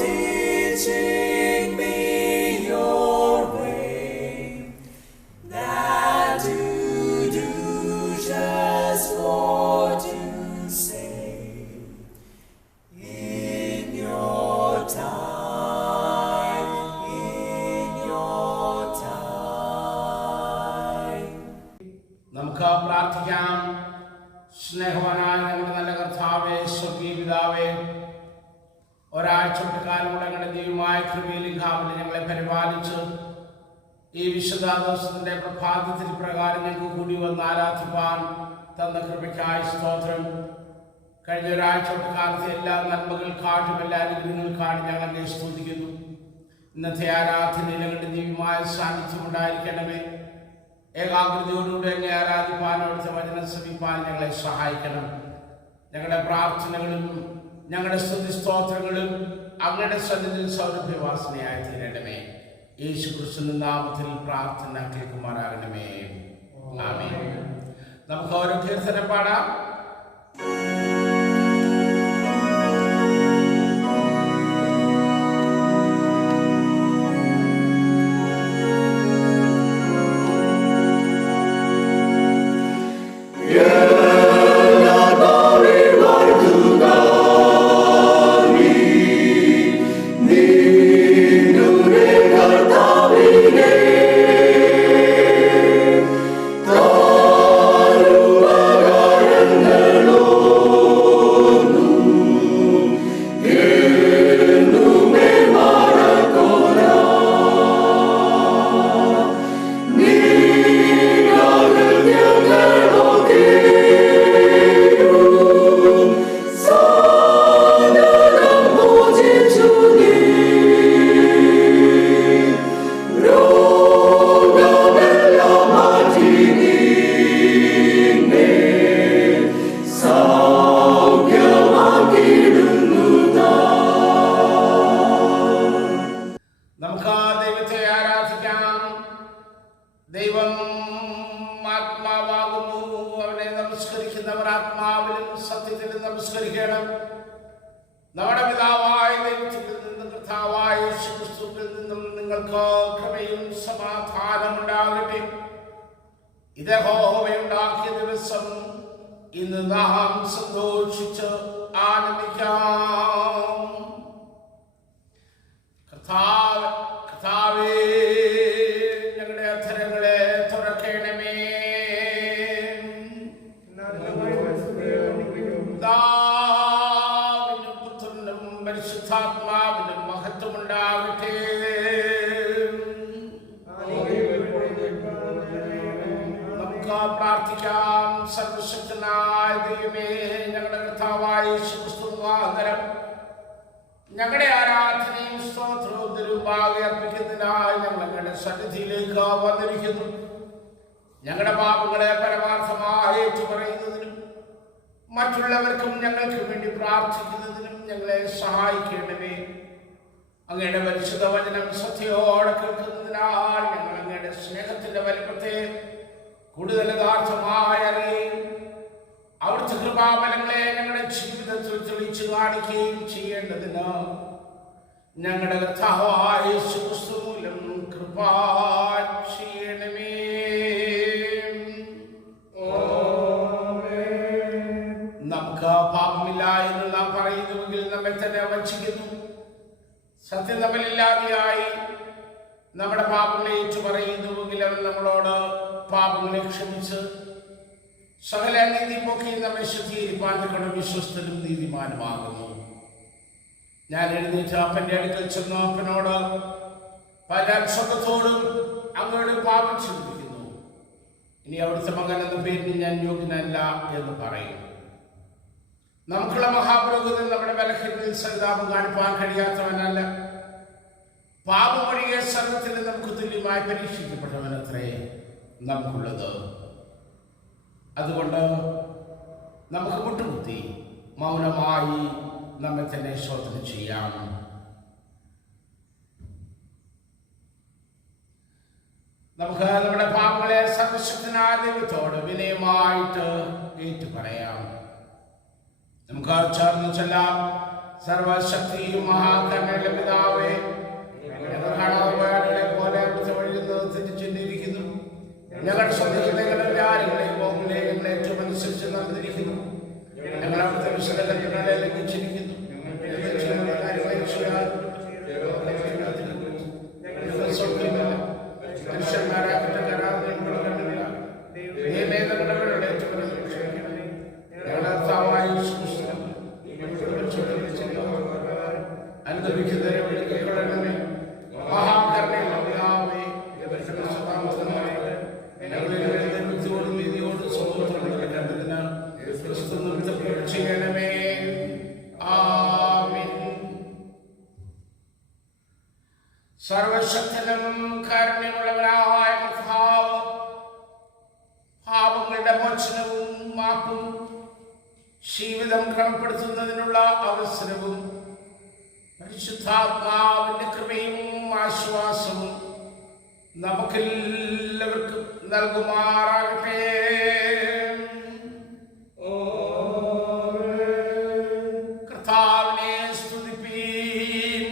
teaching me your way, that to do just what you say in your time, in your time. നമുക്ക് പ്രാർത്ഥിക്കാം. സ്നേഹവാനായ ഞങ്ങളുടെ നല്ല കർത്താവേ, സ്വർഗീയ പിതാവേ, ഒരാഴ്ചക്കാലം കൂടെ ഞങ്ങളുടെ ദൈവമായ കൃപയിലും കാവലിൽ ഞങ്ങളെ പരിപാലിച്ച് ഈ വിശുദ്ധ ദിവസത്തിന്റെ പ്രഭാതത്തിൽ പ്രകാരം ഞങ്ങൾക്ക് കൂടി വന്ന് ആരാധിപ്പാൻ തന്ന കൃപയ്ക്കായി സ്തോത്രം. കഴിഞ്ഞ ഒരാഴ്ചക്കാലത്തെ എല്ലാ നന്മകൾക്കാട്ടും എല്ലാ അനുഗ്രഹങ്ങൾക്കാട്ടും ഞങ്ങളെ സ്തുതിക്കുന്നു. ഇന്നത്തെ ആരാധനയിൽ ഞങ്ങളുടെ ദിവ്യമായ സാന്നിധ്യം ഉണ്ടായിരിക്കണമേ. ഏകാഗ്രതയോടുകൂടി എന്നെ ആരാധിപ്പാൻ, അവിടുത്തെ വചനം ശ്രമിപ്പാൻ ഞങ്ങളെ സഹായിക്കണം. ഞങ്ങളുടെ പ്രാർത്ഥനകളും ഞങ്ങളുടെ സ്തുതി സ്തോത്രങ്ങളും അങ്ങയുടെ സന്നിധിയിൽ സൗരഭ്യവാസനയായി തീരണമേ. യേശു ക്രിസ്തുവിന്റെ നാമത്തിൽ പ്രാർത്ഥന കേൾക്കുമാറാകണമേ. ആമേൻ. നമുക്ക് ഓരോ കീർത്തനം പാടാം. ദൈവം ആത്മാവാകുന്നു. അവനെ നമസ്കരിക്കുന്നവർ ആത്മാവിലും സത്യത്തിലും നമസ്കരിക്കണം. നമ്മുടെ പിതാവായ ദൈവത്തിൽ നിന്നും കർത്താവായ യേശു ക്രിസ്തുവിൽ നിന്നും നിങ്ങൾക്ക് കൃപയും സമാധാനം ഉണ്ടാകട്ടെ. ഇത് യഹോവയുണ്ടാക്കിയ ദിവസം, ഇന്ന് നാം സന്തോഷിച്ച് ആനന്ദിക്കാം. കർത്താവേ, ഞങ്ങളുടെ അധരങ്ങളെ തുറക്കണമേ. പിതാവിനും പുത്രനും പരിശുദ്ധാത്മാവിനും മഹത്വമുണ്ടാകട്ടെ. നമുക്ക് പ്രാർത്ഥിക്കാം. സർവശക്തനായ ദൈവമേ, ഞങ്ങളുടെ കർത്താവായ യേശു ക്രിസ്തുവാഹനം ഞങ്ങളുടെ ആരാധനയും സ്തോത്രവും തിരുമുമ്പാകെ അർപ്പിക്കുന്നതിനായി ഞങ്ങൾ ഞങ്ങളുടെ സന്നിധിയിലേക്ക് വന്നിരിക്കുന്നു. ഞങ്ങളുടെ പാപങ്ങളെ പരമാർത്ഥമായി ഏറ്റുപറയുന്നതിനും മറ്റുള്ളവർക്കും ഞങ്ങൾക്ക് വേണ്ടി പ്രാർത്ഥിക്കുന്നതിനും ഞങ്ങളെ സഹായിക്കേണ്ടവേ. അങ്ങയുടെ പരിശുദ്ധ വചനം സത്യയോടെ കേൾക്കുന്നതിനാൽ ഞങ്ങൾ അങ്ങയുടെ സ്നേഹത്തിന്റെ വലിപ്പത്തെ കൂടുതൽ യഥാർത്ഥമായി അറിയുകയും അവിടുത്തെ കൃപാബലങ്ങളെ ഞങ്ങളുടെ ജീവിതത്തിൽ തെളിയിച്ചു കാണിക്കുകയും ചെയ്യേണ്ടതിന് ഞങ്ങളുടെ കർത്താവായ യേശു ക്രിസ്തു മൂലം കൃപ ചെയ്യണമേ. നമുക്ക് പാപമില്ല എന്ന് നാം പറയുന്നുവെങ്കിൽ നമ്മെ തന്നെ വഞ്ചിക്കുന്നു. സത്യം നമ്മളില്ലാതെയായി നമ്മുടെ പാപങ്ങളെ ഏറ്റു പറയുന്നുവെങ്കിൽ അവൻ നമ്മളോട് പാപങ്ങളെ ക്ഷമിച്ച് സകല നീതി പോക്കി നമ്മെ ശുദ്ധീകരിപ്പാൻ വിശ്വസ്തനും നീതിമാനുമാകുന്നു. ഞാൻ എഴുന്നേറ്റ് അപ്പൻ്റെ അടുക്കൽ ചെന്ന് അപ്പനോട് പല സ്വന്തത്തോടും അങ്ങോട്ട് പാപം ചിന്തിക്കുന്നു. ഇനി അവിടുത്തെ മകൻ എന്ന പേരിന് ഞാൻ യോഗ്യനല്ല എന്ന് പറയും. നമുക്കുള്ള മഹാപുരോഹിതൻ നമ്മുടെ ബലഹീനതയിൽ സഹതാപം കാണിപ്പാൻ കഴിയാത്തവനല്ല. പാപമൊഴികെ സർവത്തിൽ നമുക്ക് തുല്യമായി പരീക്ഷിക്കപ്പെട്ടവനത്രേ നമുക്കുള്ളത്. അതുകൊണ്ട് നമുക്ക് മുട്ടുകുത്തി മൗനമായി നമ്മെ തന്നെ ശോധന ചെയ്യാം. നമുക്ക് നമ്മുടെ പാപങ്ങളെ സർവശക്തനായ ദൈവത്തോട് വിനയമായിട്ട് ഏറ്റു പറയാം. നമുക്ക് ചേർന്ന് ചെല്ലാം. സർവശക്തിയും മഹാകരുണയുള്ള പിതാവേ, ഞങ്ങൾ കാണാതെ പോയാളെ പോലെ അവിടുത്തെ വഴിയിൽ നിന്ന് തിരിച്ചിരിക്കുന്നു. ഞങ്ങൾ ശ്രദ്ധിക്കുന്ന കാര്യങ്ങളെയും പോകുന്നതിനും ഏറ്റവും അനുസരിച്ച് നടന്നിരിക്കുന്നു. ഞങ്ങൾ അവിടുത്തെ വിശുദ്ധങ്ങളെ ലംഘിച്ചിരിക്കുന്നു. സർവശക്തനും കാരുണ്യമുള്ളവനായ കർത്താവ്, പാപങ്ങളുടെ മോചനവും മാപ്പും ജീവിതം ക്രമപ്പെടുത്തുന്നതിനുള്ള അവസരവും പരിശുദ്ധാത്മാവിന്റെ കൃപയും ആശ്വാസവും നമുക്കെല്ലാവർക്കും നൽകുമാറാകട്ടെ. കർത്താവിനെ സ്തുതിപ്പീൻ.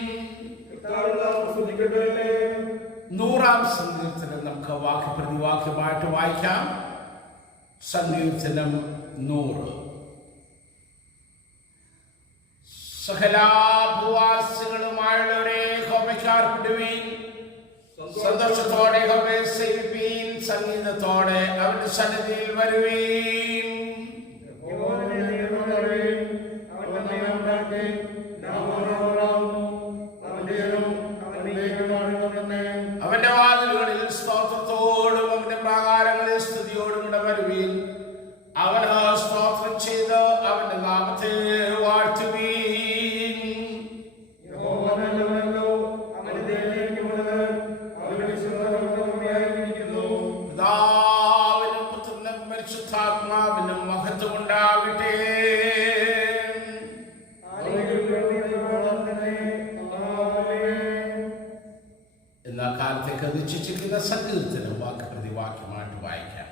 100-ാം സങ്കീർത്തനം നമുക്ക് വാക്യപ്രതിവാക്യമായിട്ട് വായിക്കാം. സങ്കീർത്തനം 100. സകലാഭൂവാസികളുമായുള്ളവരെ യഹോവയ്ക്ക് ആർപ്പിടുവീൻ. സന്തോഷത്തോടെ യഹോവയെ സേവിപ്പീൻ. സംഗീതത്തോടെ അവന്റെ സന്നിധിയിൽ വരുവീൻ. അവന്റെ വാതിലുകളിൽ സ്തോത്രത്തോടും അവന്റെ പ്രാകാരങ്ങളിൽ സ്തുതിയോടും കൂടെ വരുവീൻ. അവന് സ്തോത്രം ചെയ്ത് അവന്റെ നാമത്തെ വാഴ്ത്തുവീൻ. പിതാവിനും പുത്രനും പരിശുദ്ധാത്മാവിനും മഹത്വം ഉണ്ടാകട്ടെ. എന്നാ കാലത്തേക്ക് നിശ്ചയിച്ചിരിക്കുന്ന സങ്കീർത്തനം വാക്യപ്രതിവാക്യമായിട്ട് വായിക്കാം.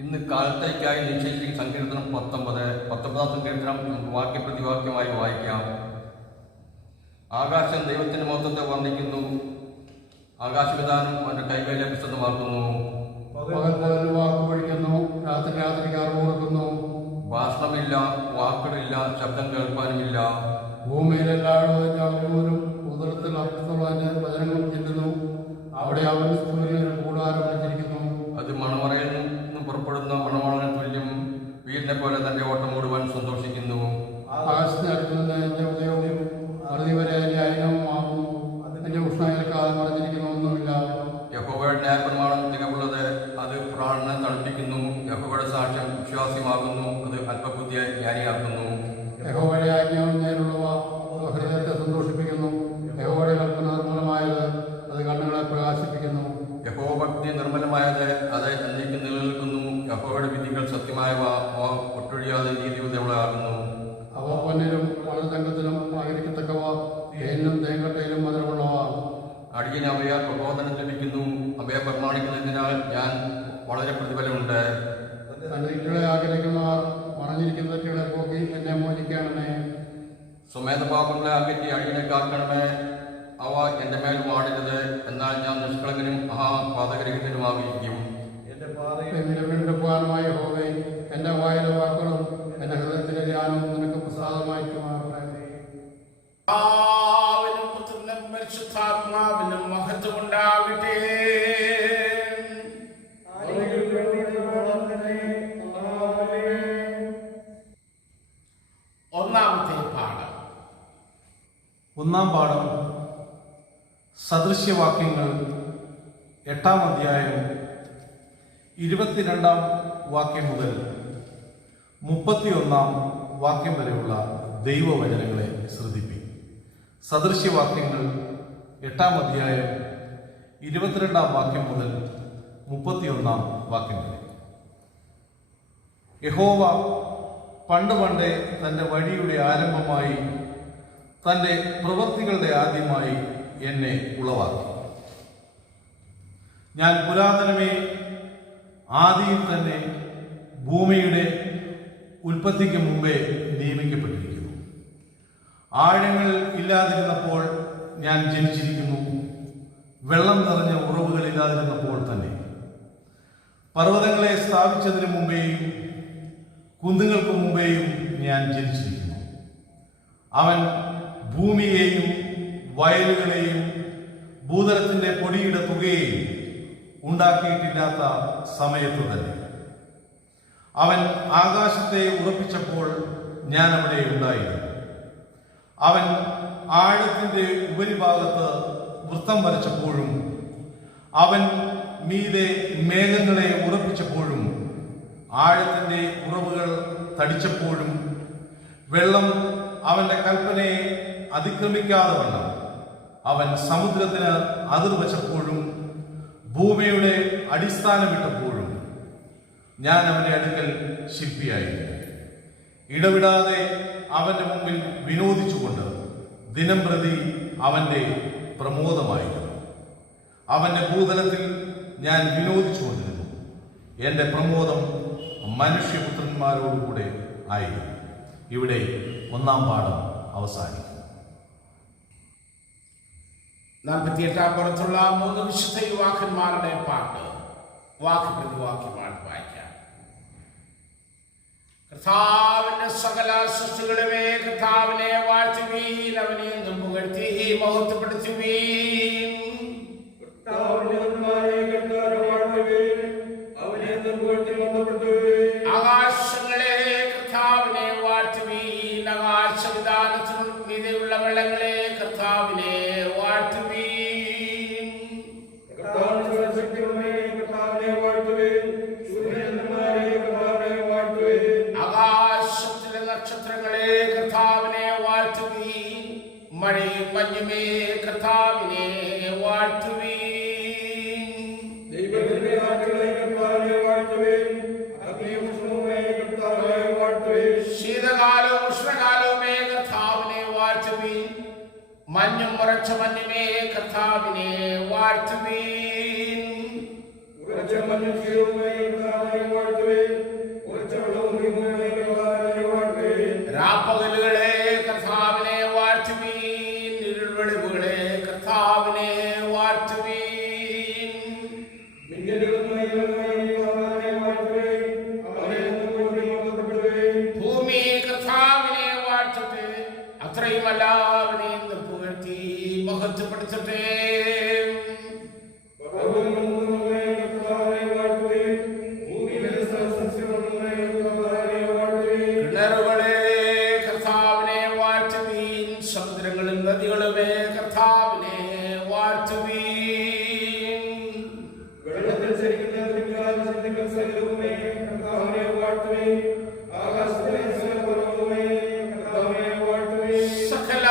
ഇന്ന് കാലത്തേക്കായി നിശ്ചയിച്ചിരിക്കുന്ന സങ്കീർത്തനം 19-ാം സങ്കീർത്തനം വാക്യപ്രതിവാക്യമായി വായിക്കാം. ആകാശം ദൈവത്തിന്റെ മഹത്വത്തെ വർണ്ണിക്കുന്നു. ആകാശവിധാനം അവന്റെ കൈവേലെ വിശദമാക്കുന്നു. ഭാഷണമില്ല, വാക്കുകളില്ല, ശബ്ദം കേൾപ്പാനുമില്ല. ഭൂമിയിലെല്ലാവരും ഉദരത്തിൽ അർത്ഥമുള്ള വചനങ്ങളും ചെല്ലുന്നു. അവിടെ അവൻ സൂര്യന് കൂടാരം വെച്ചിരിക്കുന്നു. അത് മണമറയിൽ നിന്ന് പുറപ്പെടുന്ന മണവാളന് തുല്യം. വീരിനെ പോലെ തന്റെ ഓട്ടം ഓടുവാൻ സന്തോഷിക്കുന്നു. ആകാശത്തിനടുത്ത് നിന്ന് എന്റെ ഉദയവും അറുതി വരെ എന്റെ അയനവുമാകുന്നു. എന്റെ ഉഷ്ണായക്കാതെ മറഞ്ഞിരിക്കുന്ന ഒന്നുമില്ല. യഹോവയുടെ ന്യായപ്രമാണം തികവുള്ളത്. അത് പ്രാണനെ തണുപ്പിക്കുന്നു. യഹോവയുടെ സാക്ഷ്യം വിശ്വാസ്യമാകുന്നു. അത് അല്പബുദ്ധിയെ ജ്ഞാനിയാക്കുന്നു. യഹോവയുടെ ആജ്ഞയും നേരുള്ളവ ഹൃദയത്തെ സന്തോഷിപ്പിക്കുന്നു. യഹോവയുടെ കൽപ്പന നിർമ്മലമായത്. അത് കണ്ണുകളെ പ്രകാശിപ്പിക്കുന്നു. യഹോഭക്തി നിർമ്മലമായത്. അത് എന്നേക്കും നിലനിൽക്കുന്നു. യഹോവയുടെ വിധികൾ സത്യമായവ. അവ ഒട്ടൊഴിയാതെ നീതിയുള്ളവളാകുന്നു. അവ പൊന്നിലും വളരെ തങ്കത്തിലും ആകരിക്കത്തക്കവ. തേനിലും തേങ്കട്ടയിലും മധുരമുള്ളവ. അടിയന് അവയാൽ പ്രബോധനം ലഭിക്കുന്നു. അവയെ പ്രമാണിക്കുന്നതിനാൽ ഞാൻ വളരെ പ്രതിഫലമുണ്ട്. തന്റെ ഇറ്റളെ ആഗ്രഹിക്കുന്നവർ മറഞ്ഞിരിക്കുന്ന തെറ്റുകളെ പോക്കി എന്നെ മോചിക്കണമേ. സ്വമേധപാപങ്ങളെ അകറ്റി അടിയനെ കാക്കണമേ. അവ എന്റെ മേൽ വാടരുത്. എന്നാൽ ഞാൻ നിഷ്കളങ്കനും പാതകരഹിതനുമായിരിക്കും. എന്റെ വീണ്ടെടുപ്പാനുമായ യഹോവേ, എന്റെ വായിലെ വാക്കുകളും എന്റെ ഹൃദയത്തിലെ ധ്യാനവും നിനക്ക് പ്രസാദമായിട്ട് മാറട്ടെ. പിതാവിനും പുത്രനും പരിശുദ്ധാത്മാവിനും മഹത്വം ഉണ്ടാകട്ടെ. ഒന്നാം പാഠം സദൃശ്യവാക്യങ്ങൾ 8-ാം അധ്യായം 22-ാം വാക്യം മുതൽ 31-ാം വാക്യം വരെയുള്ള ദൈവവചനങ്ങളെ ശ്രദ്ധിപ്പിക്കും. സദൃശ്യവാക്യങ്ങൾ 8-ാം അധ്യായം 22-ാം വാക്യം മുതൽ 31-ാം വാക്യം വരെ. യഹോവ പണ്ടേ തൻ്റെ വഴിയുടെ ആരംഭമായി തൻ്റെ പ്രവൃത്തികളുടെ ആദ്യമായി എന്നെ ഉളവാക്കി. ഞാൻ പുരാതനമേ ആദിയിൽ തന്നെ ഭൂമിയുടെ ഉൽപ്പത്തിക്ക് മുമ്പേ നിയമിക്കപ്പെട്ടിരിക്കുന്നു. ആഴങ്ങൾ ഇല്ലാതിരുന്നപ്പോൾ ഞാൻ ജനിച്ചിരിക്കുന്നു, വെള്ളം നിറഞ്ഞ ഉറവുകൾ ഇല്ലാതിരുന്നപ്പോൾ തന്നെ. പർവ്വതങ്ങളെ സ്ഥാപിച്ചതിന് മുമ്പേയും കുന്നുകൾക്ക് മുമ്പേയും ഞാൻ ജനിച്ചിരിക്കുന്നു. അവൻ ഭൂമിയെയും വയലുകളെയും ഭൂതലത്തിൻ്റെ പൊടിയുടെ തുകയെയും ഉണ്ടാക്കിയിട്ടില്ലാത്ത സമയത്ത് തന്നെ. അവൻ ആകാശത്തെ ഉറപ്പിച്ചപ്പോൾ ഞാൻ അവിടെ ഉണ്ടായിരുന്നു. അവൻ ആഴത്തിൻ്റെ ഉപരിഭാഗത്ത് വൃത്തം വരച്ചപ്പോഴും അവൻ മീതെ മേഘങ്ങളെ ഉറപ്പിച്ചപ്പോഴും ആഴത്തിൻ്റെ ഉറവുകൾ തടിച്ചപ്പോഴും വെള്ളം അവൻ്റെ കൽപ്പനയെ അതിക്രമിക്കാതെ വണ്ണം അവൻ സമുദ്രത്തിന് അതിർവച്ചപ്പോഴും ഭൂമിയുടെ അടിസ്ഥാനമിട്ടപ്പോഴും ഞാൻ അവൻ്റെ അടുക്കൽ ശില്പിയായിരുന്നു. ഇടവിടാതെ അവൻ്റെ മുമ്പിൽ വിനോദിച്ചുകൊണ്ട് ദിനം പ്രതി അവൻ്റെ പ്രമോദമായിരുന്നു. അവൻ്റെ ഭൂതലത്തിൽ ഞാൻ വിനോദിച്ചുകൊണ്ടിരുന്നു. എൻ്റെ പ്രമോദം മനുഷ്യപുത്രന്മാരോടുകൂടെ ആയിരുന്നു. ഇവിടെ ഒന്നാം പാഠം അവസാനിക്കും. 48 പുറത്തുള്ള 3 വിശുദ്ധ യുവാക്കന്മാരുടെ പാട്ട് വാക്ക് പ്രതിവാക്യമാണ് വായിക്കാം. കർത്താവിന്റെ സകല സൃഷ്ടികളുമേ കർത്താവിനെ വാഴ്ത്തുവീൻ, അവനെ എന്നും പുകഴ്ത്തി മഹത്വപ്പെടുത്തുവീൻ. ആകാശങ്ങളെ കർത്താവിനെ വാഴ്ത്തുവീൻ, ആകാശവിധാനത്തിനും മീതെയുള്ള വെള്ളങ്ങളെ കർത്താവിനെ വാഴ്ത്തുവീൻ. ആകാശത്തിലെ നക്ഷത്രങ്ങളെ കർത്താവിനെ വാഴ്ത്തുവീൻ, മഴയും മഞ്ഞുമേ കർത്താവിനെ വാഴ്ത്തുവീൻ. ശീതകാലവും ഉഷ്ണകാലവുമേ കർത്താവിനെ വാഴ്ത്തുവീൻ, മഞ്ഞും ഉറച്ച മഞ്ഞുമേ കർത്താവിനെ വാഴ്ത്തുവീൻ. രാപ്പകലുകളെ കർത്താവിനെ വാഴ്ത്തുവീൻ, ഇരുൾവെളിവുകളെ കർത്താവിനെ വാഴ്ത്തുവീൻ. ഭൂമി കർത്താവിനെ വാഴ്ത്തട്ടെ, അത്രയുമല്ല അവനെ ഇന്ന് പുകഴ്ത്തി മഹത്വപ്പെടുത്തട്ടെ. കിണറുകളെ കർത്താവിനെ വാഴ്ത്തുവീൻ, സമുദ്രങ്ങളും നദികളുമേ കർത്താവിനെ വാഴ്ത്തുവീൻ. സകല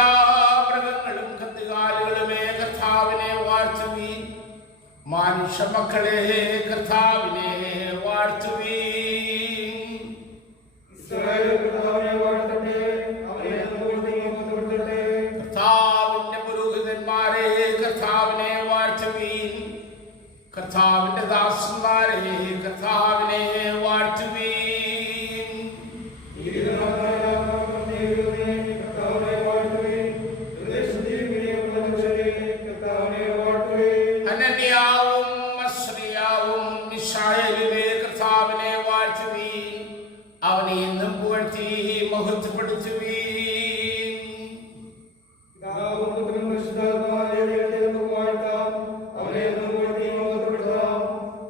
മൃഗങ്ങളും കന്നുകാലികളുമേ കർത്താവിനെ വാഴ്ത്തുവീൻ, മനുഷ്യ മക്കളെ കർത്താവിനെ വാഴ്ത്തുവീൻ. കർത്താവിന്റെ പുരോഹിതന്മാരെ കർത്താവിനെ വാഴ്ത്തുവീൻ, കർത്താവിന്റെ ദാസന്മാരെ കർത്താവിനെ വാഴ്ത്തുവീൻ. അനന്യാവും മസ്രിയാവും മിശായേലിനെ കർത്താവിനെ വാഴ്ത്തുവീൻ, അവനെ എന്നും പുകഴ്ത്തി മഹത്വപ്പെടുത്തുവീൻ.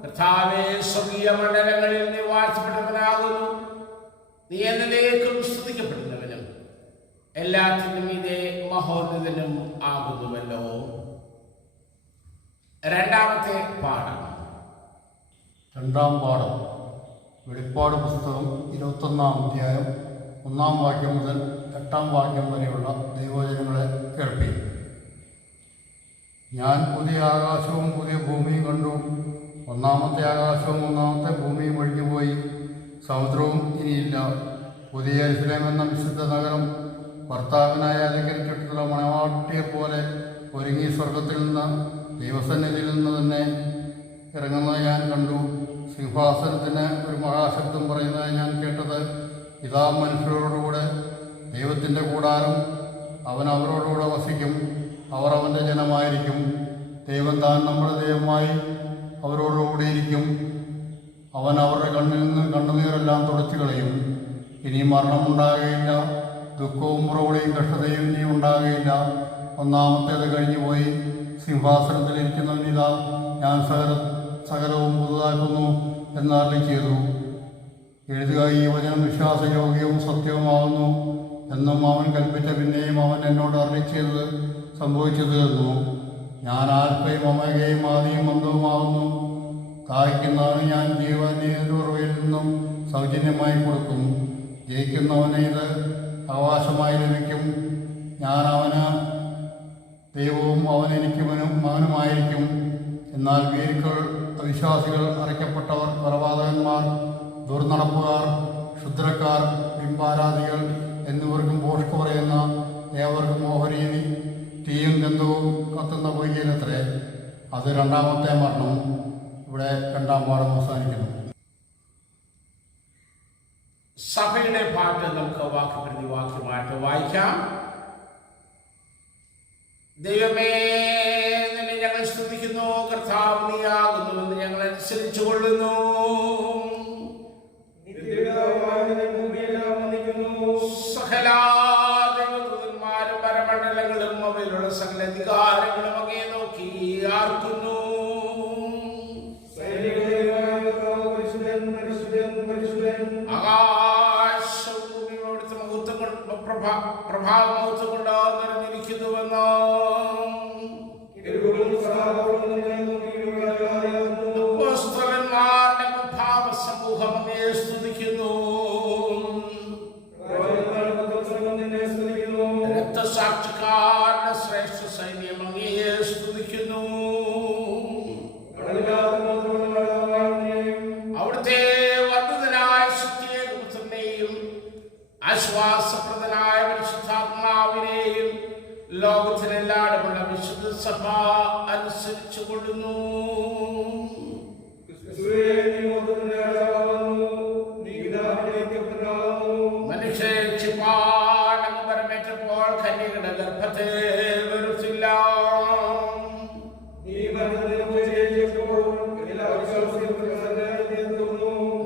കർത്താവേ, സ്വർഗീയ മണ്ഡലങ്ങളിൽ നീ വാഴ്ത്തപ്പെട്ടവനാകുന്നു, നീ എന്നേക്കും സ്തുതിക്കപ്പെടുന്നവനും എല്ലാത്തിനും ഇതേ മഹോന്നതനും ആകുന്നുവല്ലോ. രണ്ടാമത്തെ പാഠം. രണ്ടാം പാഠം വെളിപ്പാട് പുസ്തകം 21-ാം അധ്യായം 1-ാം വാക്യം മുതൽ 8-ാം വാക്യം വരെയുള്ള ദൈവവചനങ്ങളെ കേൾപ്പിക്കും. ഞാൻ പുതിയ ആകാശവും പുതിയ ഭൂമിയും കണ്ടു. ഒന്നാമത്തെ ആകാശവും ഒന്നാമത്തെ ഭൂമിയും ഒഴിഞ്ഞുപോയി, സമുദ്രവും ഇനിയില്ല. പുതിയ യെരൂശലേം എന്ന വിശുദ്ധ നഗരം ഭർത്താവിനായി അലങ്കരിച്ചിട്ടുള്ള മണവാട്ടിയെപ്പോലെ ഒരുങ്ങി സ്വർഗത്തിൽ നിന്ന് ദൈവസന്നിധിയിൽ നിന്ന് തന്നെ ഇറങ്ങുന്നത് ഞാൻ കണ്ടു. സിംഹാസനത്തിന് ഒരു മഹാശബ്ദം പറയുന്നത് ഞാൻ കേട്ടത്, ഇതാ മനുഷ്യരോടുകൂടെ ദൈവത്തിൻ്റെ കൂടാരം അവൻ അവരോടുകൂടെ വസിക്കും. അവർ അവൻ്റെ ജനമായിരിക്കും. ദൈവം താൻ നമ്മുടെ ദൈവമായി അവരോടുകൂടി ഇരിക്കും. അവൻ അവരുടെ കണ്ണിൽ നിന്ന് കണ്ണുനീരെല്ലാം തുടച്ചു കളയും. ഇനി മരണമുണ്ടാകുകയില്ല, ദുഃഖവും പുറവിളിയും കഷ്ടതയും ഇനി ഉണ്ടാകുകയില്ല. ഒന്നാമത്തേത് കഴിഞ്ഞുപോയി. സിംഹാസനത്തിലിരിക്കുന്നവനിതാ ഞാൻ സകലവും പുതുതാക്കുന്നു എന്ന് അരുളി ചെയ്തു. എഴുതുക, ഈ വചനം വിശ്വാസയോഗ്യവും സത്യവുമാകുന്നു എന്നും അവൻ കൽപ്പിച്ച. പിന്നെയും അവൻ എന്നോട് അരുളി ചെയ്തത് സംഭവിച്ചു തീർന്നു. ഞാൻ ആൽഫയും ഒമേഗയും ആദിയും അന്തവുമാകുന്നു. ദാഹിക്കുന്നവന് ഞാൻ ജീവനീരുറവയിൽ നിന്നും സൗജന്യമായി കൊടുക്കും. ജയിക്കുന്നവന് ഇത് അവകാശമായി ലഭിക്കും. ഞാൻ അവന് ദൈവവും അവൻ എനിക്ക് മകനുമായിരിക്കും. എന്നാൽ വീരുക്കൾ, അവിശ്വാസികൾ, അറയ്ക്കപ്പെട്ടവർ, കൊലപാതകന്മാർ, ദുർനടപ്പുകാർ, ക്ഷുദ്രക്കാർ, ബിംബാരാധികൾ എന്നിവർക്കും ഭോഷ്ക് പറയുന്ന ഏവർക്കും ഓഹരി തീയും ഗന്ധവും കത്തുന്ന പൊയ്യലത്രേ. അത് രണ്ടാമത്തെ മരണം. ഇവിടെ രണ്ടാം പാഠം അവസാനിക്കുന്നു. സഭയുടെ പാട്ട് നമുക്ക് വാക്യപ്രതി വാക്യമായിട്ട് വായിക്കാം. ദൈവമേ, നിന്നെ ഞങ്ങൾ സ്തുതിക്കുന്നു. കർത്താവ് നീയാകുന്നുവെന്ന് ഞങ്ങൾ അനുസരിച്ചു കൊള്ളുന്നു. സകല ദൈവദൂതന്മാരും പരമണ്ഡലങ്ങളും അവയിലുള്ള സകല അധികാരങ്ങളും അങ്ങയെ നോക്കി ആർക്കുന്നു. ആകാശവും ഭൂമിയും അവിടുത്തെ മഹത്വം പ്രഭാവമഹത്വം കൊണ്ട് നിറഞ്ഞിരിക്കുന്നുവെന്നോ. അപ്പോസ്തലന്മാരുടെ പ്രഭാവ സമൂഹം അങ്ങയെ സ്തുതിക്കുന്നു. രക്തസാക്ഷിക്കാരുടെ ശ്രേഷ്ഠ സൈന്യം അങ്ങയെ സ്തുതിക്കുന്നു. അവിടുത്തെ വർദ്ധിതനായ ശക്തിയെയും ആശ്വാസപ്രദനായ പരിശുദ്ധാത്മാവിനെയും ലോകത്തിലെല്ലായിടമുള്ള വിശുദ്ധ സഭ അനുസരിച്ചു കൊള്ളുന്നു. മനുഷ്യരക്ഷിപ്പാൻ പരമേറ്റപ്പോൾ കന്യകയുടെ ഗർഭത്തെ വെറുത്തില്ല.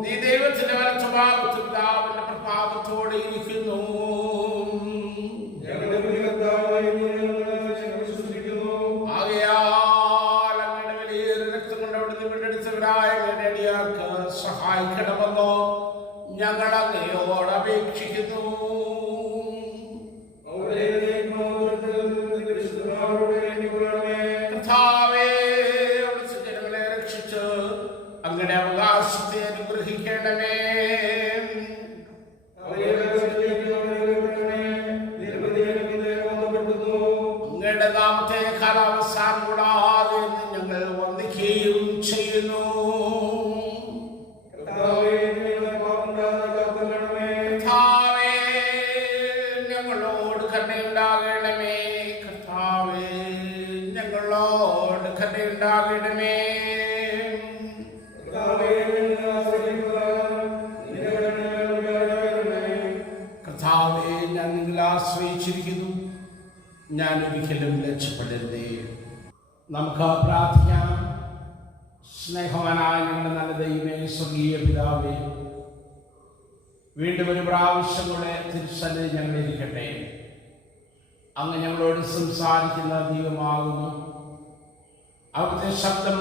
നീ ദൈവത്തിന്റെ വലത്തുഭാഗത്ത് പിതാവിന്റെ പ്രഭാവത്തോടെ ഇരിക്കുന്നു. ആകയാൽ അങ്ങയുടെ വലിയൊരു രക്തം കൊണ്ട് അവിടുന്ന് വീണ്ടെടുത്തവരായ അടിയാർക്ക് സഹായിക്കണമെന്നോ ഞങ്ങൾ അങ്ങയോട് അപേക്ഷിക്കുന്നു. കർത്താവേ, അവിടുത്തെ ജനങ്ങളെ രക്ഷിച്ച് അങ്ങയുടെ അവകാശത്തെ അനുഗ്രഹിക്കണമേ. അങ്ങയുടെ നാമത്തെ കാലാവസാനം കൂടാതെ ഞങ്ങൾ വന്ദിക്കുകയും ചെയ്യുന്നു. കർത്താവേ, ഞങ്ങളോട് കരുണയുണ്ടാകണമേ. കർത്താവേ, ഞങ്ങളോട് കരുണയുണ്ടാകണമേ. കർത്താവേ, ഞാൻ നിങ്ങളെ ആശ്രയിച്ചിരിക്കുന്നു. ഞാൻ ഒരിക്കലും ലക്ഷ്യപ്പെടരുതേ. നമുക്ക് പ്രാർത്ഥിക്കാം. സ്നേഹവാനായ ഞങ്ങളുടെ നല്ല ദൈവമേ, സ്വർഗീയ പിതാവേ, വീണ്ടും ഒരു പ്രാവശ്യം കൂടെ തിരുസന്നിധി ഞങ്ങളിരിക്കട്ടെ. അങ്ങ് ഞങ്ങളോട് സംസാരിക്കുന്ന ദൈവമാകുന്നു. അവിടുത്തെ ശബ്ദം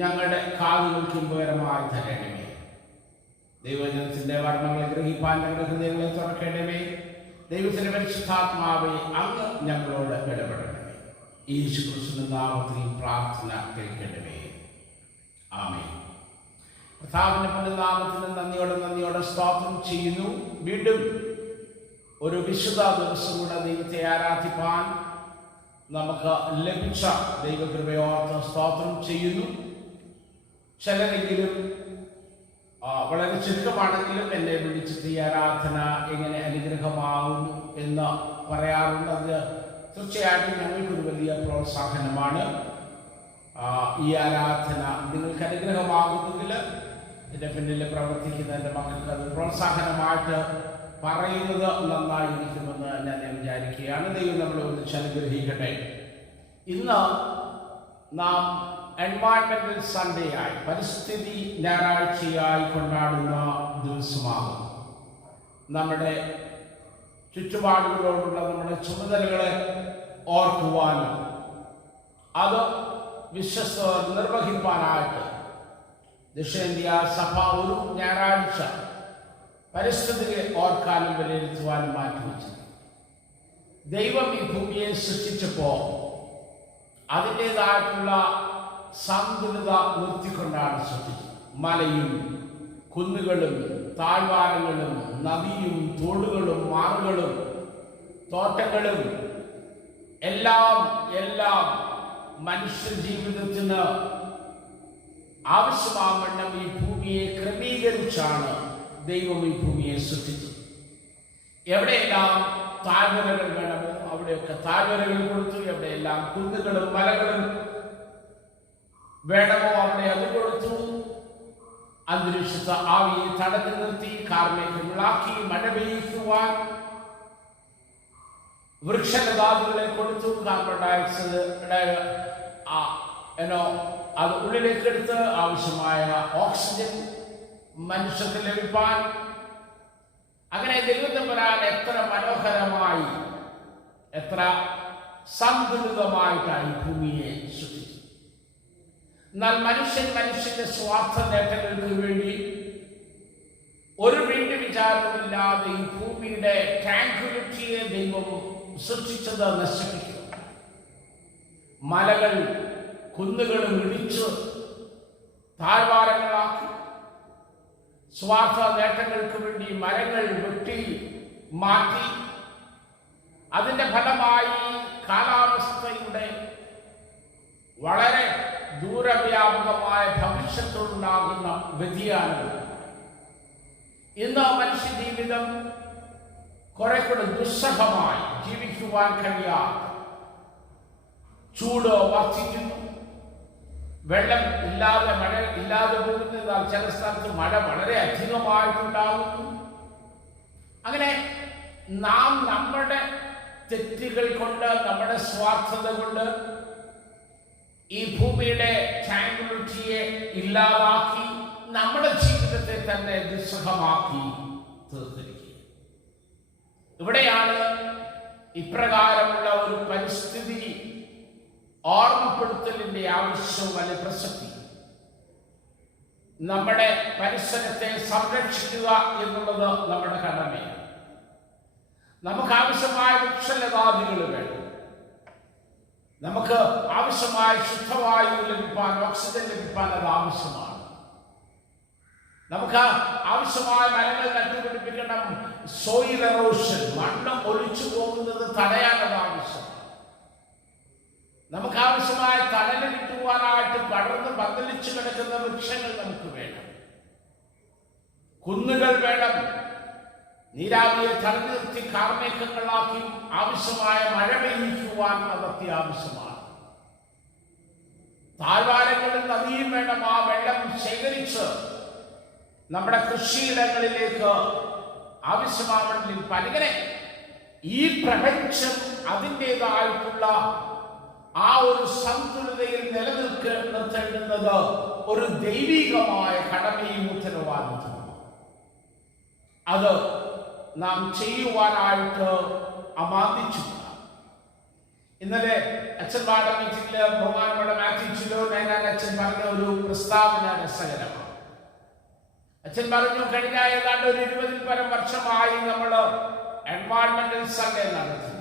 ഞങ്ങളുടെ കാതുകൾക്ക് ഇമ്പകരമായി തരണമേ. ദൈവജനത്തിന്റെ വർണ്ണങ്ങളെ ഗ്രഹിപ്പാൻ ഞങ്ങളുടെ ഹൃദയങ്ങളെ തുറക്കണമേ. ദൈവത്തിന്റെ പരിശുദ്ധാത്മാവെ അങ്ങ് ഞങ്ങളോട് ഇടപെടണമേ. യേശുക്രിസ്തുവിന്റെ നാമത്തിൽ പ്രാർത്ഥന കേൾക്കണമേ. ആമേൻ. കർത്താവിന്റെ നാമത്തിന് നന്ദിയോടെ സ്തോത്രം ചെയ്യുന്നു. വീണ്ടും ഒരു വിശുദ്ധ ദിവസം കൂടെ ദൈവത്തെ ആരാധിപ്പാൻ നമുക്ക് ലഭിച്ച ദൈവകൃപയോർത്ത് സ്തോത്രം ചെയ്യുന്നു. ചിലരെങ്കിലും വളരെ ചുരുക്കമാണെങ്കിലും എന്നെ വിളിച്ചിട്ട് ഈ ആരാധന എങ്ങനെ അനുഗ്രഹമാകുന്നു എന്ന് പറയാറുണ്ട്. അത് തീർച്ചയായിട്ടും ഞങ്ങൾക്കൊരു വലിയ പ്രോത്സാഹനമാണ്. ഈ ആരാധന നിങ്ങൾക്ക് അനുഗ്രഹമാകുന്നതിൽ എൻ്റെ പിന്നിൽ പ്രവർത്തിക്കുന്ന എൻ്റെ മക്കൾക്ക് അത് പ്രോത്സാഹനമായിട്ട് പറയുന്നത് നന്നായിരിക്കുമെന്ന് ഞാൻ വിചാരിക്കുകയാണ്. ദൈവം നമ്മളെ ഒന്നിച്ച് അനുഗ്രഹിക്കട്ടെ. ഇന്ന് നാം എൻവയൺമെന്റൽ സൺഡേ ആയി, പരിസ്ഥിതി ഞായറാഴ്ചയായി കൊണ്ടാടുന്ന ദിവസമാണ്. നമ്മുടെ ചുറ്റുപാടുകളോടുള്ള നമ്മുടെ ചുമതലകളെ ഓർക്കുവാനും അത് വിശ്വസ്തർ നിർവഹിക്കാനായിട്ട് ദക്ഷിണേന്ത്യ സഭ ഒരു ഞായറാഴ്ച പരിസ്ഥിതിയെ ഓർക്കാനും വിലയിരുത്തുവാനും മാറ്റിവെച്ചു. ദൈവം ഈ ഭൂമിയെ സൃഷ്ടിച്ചപ്പോൾ അതിൻ്റെതായിട്ടുള്ള സന്തുലിത നിർത്തിക്കൊണ്ടാണ് സൃഷ്ടിച്ചത്. മലയും കുന്നുകളും താഴ്വാരങ്ങളും നദിയും തോടുകളും മാറുകളും തോട്ടങ്ങളും എല്ലാം മനുഷ്യ ജീവിതത്തിന് ആവശ്യമാവണ്ണം ഈ ഭൂമിയെ ക്രമീകരിച്ചാണ് ദൈവം ഈ ഭൂമിയെ സൃഷ്ടിച്ചത്. എവിടെയെല്ലാം താഴ്വരകൾ വേണമോ അവിടെയൊക്കെ താഴ്വരകൾ കൊടുത്തു, എവിടെയെല്ലാം കുന്നുകളും മലകളും വേണമോ അവിടെ അത് കൊടുത്തു. അന്തരീക്ഷത്തെ ആവിയെ തടഞ്ഞു നിർത്തി, കാർമേഘങ്ങളാക്കി മഴ പെയ്യുവാൻ വൃക്ഷലതാദികളെ കൊടുത്തു. കാർബൺ ഡയോക്സൈഡ് അത് ഉള്ളിലേക്കെടുത്ത് ആവശ്യമായ ഓക്സിജൻ മനുഷ്യർക്ക് ലഭിക്കാൻ. അങ്ങനെ ദൈവത്തെ പറയാൻ എത്ര മനോഹരമായി, എത്ര സന്തുലിതമായിട്ടാണ് ഭൂമിയെ സൃഷ്ടിച്ചത്. എന്നാൽ മനുഷ്യന്റെ സ്വാർത്ഥ നേട്ടങ്ങൾക്ക് വേണ്ടി ഒരു വീണ്ടും വിചാരമില്ലാതെ ഈ ഭൂമിയുടെ ട്രാങ്ക്വിലിറ്റിയെ ദൈവം സൃഷ്ടിച്ചത് നശിപ്പിക്കും. മലകൾ കുന്നുകളും ഇടിച്ച് താഴ്വാരങ്ങളാക്കി, സ്വാർത്ഥ നേട്ടങ്ങൾക്ക് വേണ്ടി മരങ്ങൾ വെട്ടി മാറ്റി. അതിൻ്റെ ഫലമായി കാലാവസ്ഥയുടെ വളരെ ദൂരവ്യാപകമായ ഭവിഷ്യത്തുണ്ടാകുന്ന വ്യതിയാനങ്ങൾ. ഇന്ന് മനുഷ്യ ജീവിതം കുറെ കൂടെ ദുസ്സഹമായി ജീവിക്കുവാൻ കഴിയാതെ ചൂട് വർദ്ധിക്കുന്നു, വെള്ളം ഇല്ലാതെ മഴ ഇല്ലാതെ പോകുന്നതിനാൽ ചില സ്ഥലത്ത് മഴ വളരെ അധികമായിട്ടുണ്ടാകുന്നു. അങ്ങനെ നാം നമ്മുടെ തെറ്റുകൾ കൊണ്ട്, നമ്മുടെ സ്വാർത്ഥത കൊണ്ട് ഈ ഭൂമിയുടെ ട്രാങ്ക്വിലിറ്റിയെ ഇല്ലാതാക്കി നമ്മുടെ ജീവിതത്തെ തന്നെ ദുസ്സഹമാക്കി തീർത്തിരിക്കുക. ഇവിടെയാണ് ഇപ്രകാരമുള്ള ഒരു പരിസ്ഥിതി ഓർമ്മപ്പെടുത്തലിന്റെ ആവശ്യവും വലിയ പ്രസക്തി. നമ്മുടെ പരിസരത്തെ സംരക്ഷിക്കുക എന്നുള്ളത് നമ്മുടെ കടമയാണ്. നമുക്ക് ആവശ്യമായ വൃക്ഷലതാദികൾ വേണം. നമുക്ക് ആവശ്യമായ ശുദ്ധവായു ലഭിക്കാൻ, ഓക്സിജൻ ലഭിക്കാൻ അത് ആവശ്യമാണ്. നമുക്ക് ആവശ്യമായ മരങ്ങൾ നട്ടുപിടിപ്പിക്കണം. സോയിൽ എറോഷൻ, മണ്ണ് ഒലിച്ചു പോകുന്നത് തടയാനത് ആവശ്യമാണ്. നമുക്ക് ആവശ്യമായ തണല് കിട്ടുവാനായിട്ട് പടർന്ന് പന്തലിച്ചു കിടക്കുന്ന വൃക്ഷങ്ങൾ നമുക്ക് വേണം. കുന്നുകൾ വേണം. നീരാവിയെ തടഞ്ഞു നിർത്തി കാർമേഘങ്ങളാക്കി ആവശ്യമായ മഴ പെയ്യിക്കുവാൻ അത് അത്യാവശ്യമാണ്. താഴ്വാരങ്ങളിൽ നദിയും വേണം. ആ വെള്ളം ശേഖരിച്ച് നമ്മുടെ കൃഷിയിടങ്ങളിലേക്ക് ആവശ്യമാവണമെങ്കിൽ പലങ്ങനെ ഈ പ്രപഞ്ചം അതിൻ്റെതായിട്ടുള്ള ആ ഒരു സന്തുലിതയിൽ നിലനിൽക്കുന്നത് ഒരു ദൈവികമായ കടമയും ഉത്തരവാദിത്വമാണ്. അത് നാം ചെയ്യുവാനായിട്ട് അമാന്തിച്ചു. ഇന്നലെ അച്ഛന്മാരുടെ മീറ്റിംഗില് ബഹുമാനപ്പെട്ട മാത്യു ചിലോനയനാൻ അച്ഛൻ പറഞ്ഞ ഒരു പ്രസ്താവന രസകരമാണ്. അച്ഛൻ പറഞ്ഞു, കഴിഞ്ഞ ഏതാണ്ട് ഒരു 20-ൽ പരം വർഷമായി നമ്മൾ എൻവയൺമെന്റൽ സൺഡേ നടത്തുന്നു.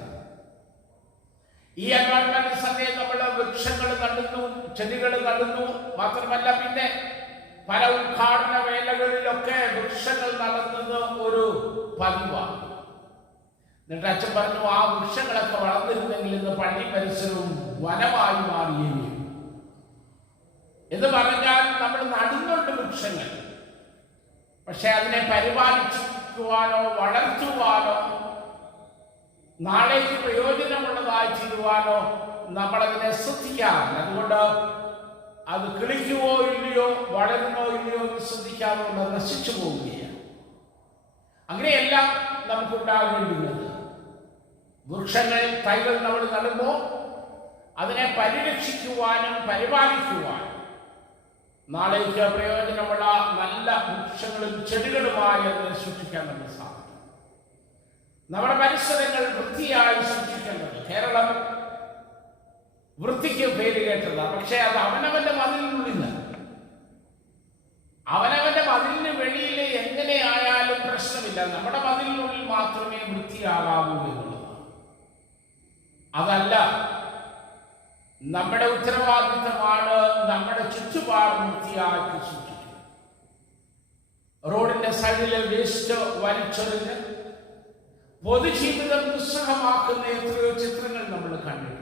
ഈ എൻവയൺമെന്റൽ സൺഡേ നമ്മൾ വൃക്ഷങ്ങൾ നടുന്നു, ചെടികൾ നടുന്നു. മാത്രമല്ല പിന്നെ പല ഉദ്ഘാടന വേളകളിലൊക്കെ വൃക്ഷങ്ങൾ നടന്നത് ഒരു പതിവാണ്. എന്നിട്ട് അച്ഛൻ പറഞ്ഞു, ആ വൃക്ഷങ്ങളൊക്കെ വളർന്നിരുന്നെങ്കിൽ ഇന്ന് പള്ളി പരിസരവും വനമായി മാറിയേക്കും എന്ന് പറഞ്ഞാൽ നമ്മൾ നടുന്നുണ്ട് വൃക്ഷങ്ങൾ. പക്ഷെ അതിനെ പരിപാലിക്കുവാനോ വളർത്തുവാനോ നാളേക്ക് പ്രയോജനമുള്ളതായി ചെയ്യുവാനോ നമ്മളതിനെ ശ്രദ്ധിക്കാറില്ല. അതുകൊണ്ട് അത് കിളിക്കുവോ ഇല്ലയോ, വളരുന്നോ ഇല്ലയോ എന്ന് ശ്രദ്ധിക്കാതെ നശിച്ചു പോവുകയാണ്. അങ്ങനെയെല്ലാം നമുക്കുണ്ടാകേണ്ടുന്നത്. വൃക്ഷങ്ങൾ, തൈകൾ നമ്മൾ നടുമ്പോൾ അതിനെ പരിരക്ഷിക്കുവാനും പരിപാലിക്കുവാനും നാളേക്ക് പ്രയോജനമുള്ള നല്ല വൃക്ഷങ്ങളും ചെടികളുമായി അതിനെ സൂക്ഷിക്കാൻ നമുക്ക് സാധിക്കും. നമ്മുടെ പരിസരങ്ങൾ വൃത്തിയായി സൂക്ഷിക്കേണ്ടത്. കേരളം വൃത്തിക്ക് പേര് കേട്ടതാണ്. പക്ഷെ അത് അവനവന്റെ മതിലിനുള്ളിൽ, അവനവന്റെ മതിലിന് വെളിയിൽ എങ്ങനെയായാലും പ്രശ്നമില്ല. നമ്മുടെ മതിലിനുള്ളിൽ മാത്രമേ വൃത്തിയാകാവൂ എന്നുള്ളതാണ്. അതല്ല, നമ്മുടെ ഉത്തരവാദിത്തമാണ് നമ്മുടെ ചുറ്റുപാട് വൃത്തിയാക്കി സൂക്ഷിക്കുക. റോഡിന്റെ സൈഡിലെ വേസ്റ്റ് വലിച്ചെറിഞ്ഞ് പൊതുജീവിതം ദുസ്സഹമാക്കുന്ന എത്രയോ ചിത്രങ്ങൾ നമ്മൾ കണ്ടിട്ടുണ്ട്.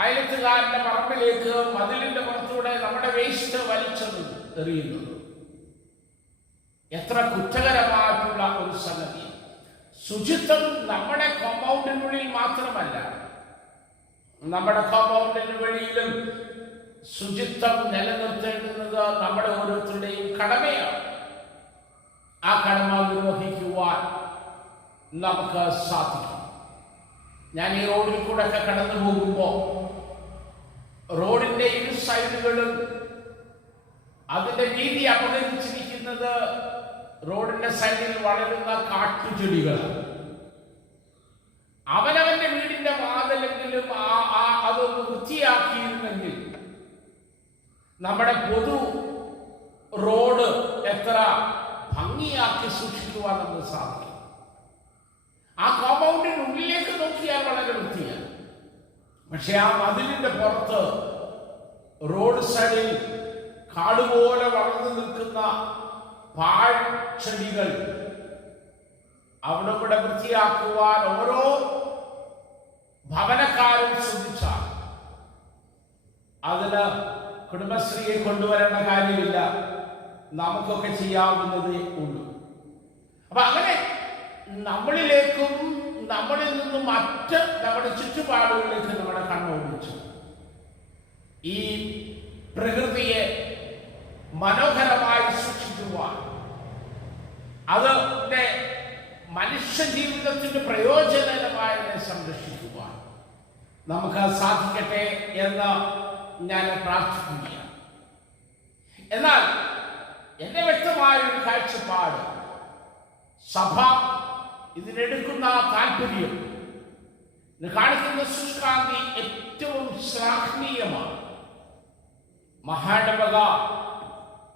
അയലത്തുകാരന്റെ പറമ്പിലേക്ക് മതിലിന്റെ പുറത്തൂടെ നമ്മുടെ വേസ്റ്റ് വലിച്ചെറിയുന്നത് എത്ര കുറ്റകരമായിട്ടുള്ള ഒരു സംഗതി. ശുചിത്വം നമ്മുടെ കോമ്പൗണ്ടിനുള്ളിൽ മാത്രമല്ല, നമ്മുടെ കോമ്പൗണ്ടിന് വെളിയിലും ശുചിത്വം നിലനിർത്തേണ്ടുന്നത് നമ്മുടെ ഓരോരുത്തരുടെയും കടമയാണ്. ആ കടമ നിർവഹിക്കുവാൻ നമുക്ക് സാധിക്കും. ഞാൻ ഈ റോഡിൽ കൂടെ ഒക്കെ കടന്നു പോകുമ്പോൾ റോഡിന്റെ ഇരു സൈഡുകളും അതിന്റെ വീതി അപഹരിച്ചിരിക്കുന്നത് റോഡിന്റെ സൈഡിൽ വളരുന്ന കാട്ടുചെടികളാണ്. അവനവന്റെ വീടിന്റെ വാതിലെങ്കിലും അതൊന്ന് വൃത്തിയാക്കിയിരുന്നെങ്കിൽ നമ്മുടെ പൊതു റോഡ് എത്ര ഭംഗിയാക്കി സൂക്ഷിക്കുവാൻ നമുക്ക് സാധിക്കും. ആ കോമ്പൗണ്ടിനുള്ളിലേക്ക് നോക്കിയാൽ വളരെ വൃത്തിയാണ്. പക്ഷെ ആ മതിലിന്റെ പുറത്ത് റോഡ് സൈഡിൽ കാടുപോലെ വളർന്നു നിൽക്കുന്ന പാഴ്ചെടികൾ അവിടെ ഇവിടെ വൃത്തിയാക്കുവാൻ ഓരോ ഭവനക്കാരും ശ്രദ്ധിച്ചാൽ അതിന് കുടുംബശ്രീയെ കൊണ്ടുവരേണ്ട കാര്യമില്ല, നമുക്കൊക്കെ ചെയ്യാവുന്നതേ ഉള്ളൂ. അപ്പൊ അങ്ങനെ നമ്മളിലേക്കും നമ്മളിൽ നിന്നും മറ്റ് നമ്മുടെ ചുറ്റുപാടുകളിലേക്ക് നമ്മുടെ കണ്ണോടിച്ചു ഈ പ്രകൃതിയെ മനോഹരമായി സൂക്ഷിക്കുവാൻ, അതിന്റെ മനുഷ്യ ജീവിതത്തിന് പ്രയോജനകരമായി സംരക്ഷിക്കുവാൻ നമുക്ക് സാധിക്കട്ടെ എന്ന് ഞാൻ പ്രാർത്ഥിക്കുകയാണ്. എന്നാൽ എന്റെ വ്യക്തമായ ഒരു കാഴ്ചപ്പാട്, സഭ ഇതിനെടുക്കുന്ന താല്പര്യം, കാണിക്കുന്ന ശുഷ്കാന്തി ഏറ്റവും ശ്ലാഘനീയമാണ്. മഹാടവക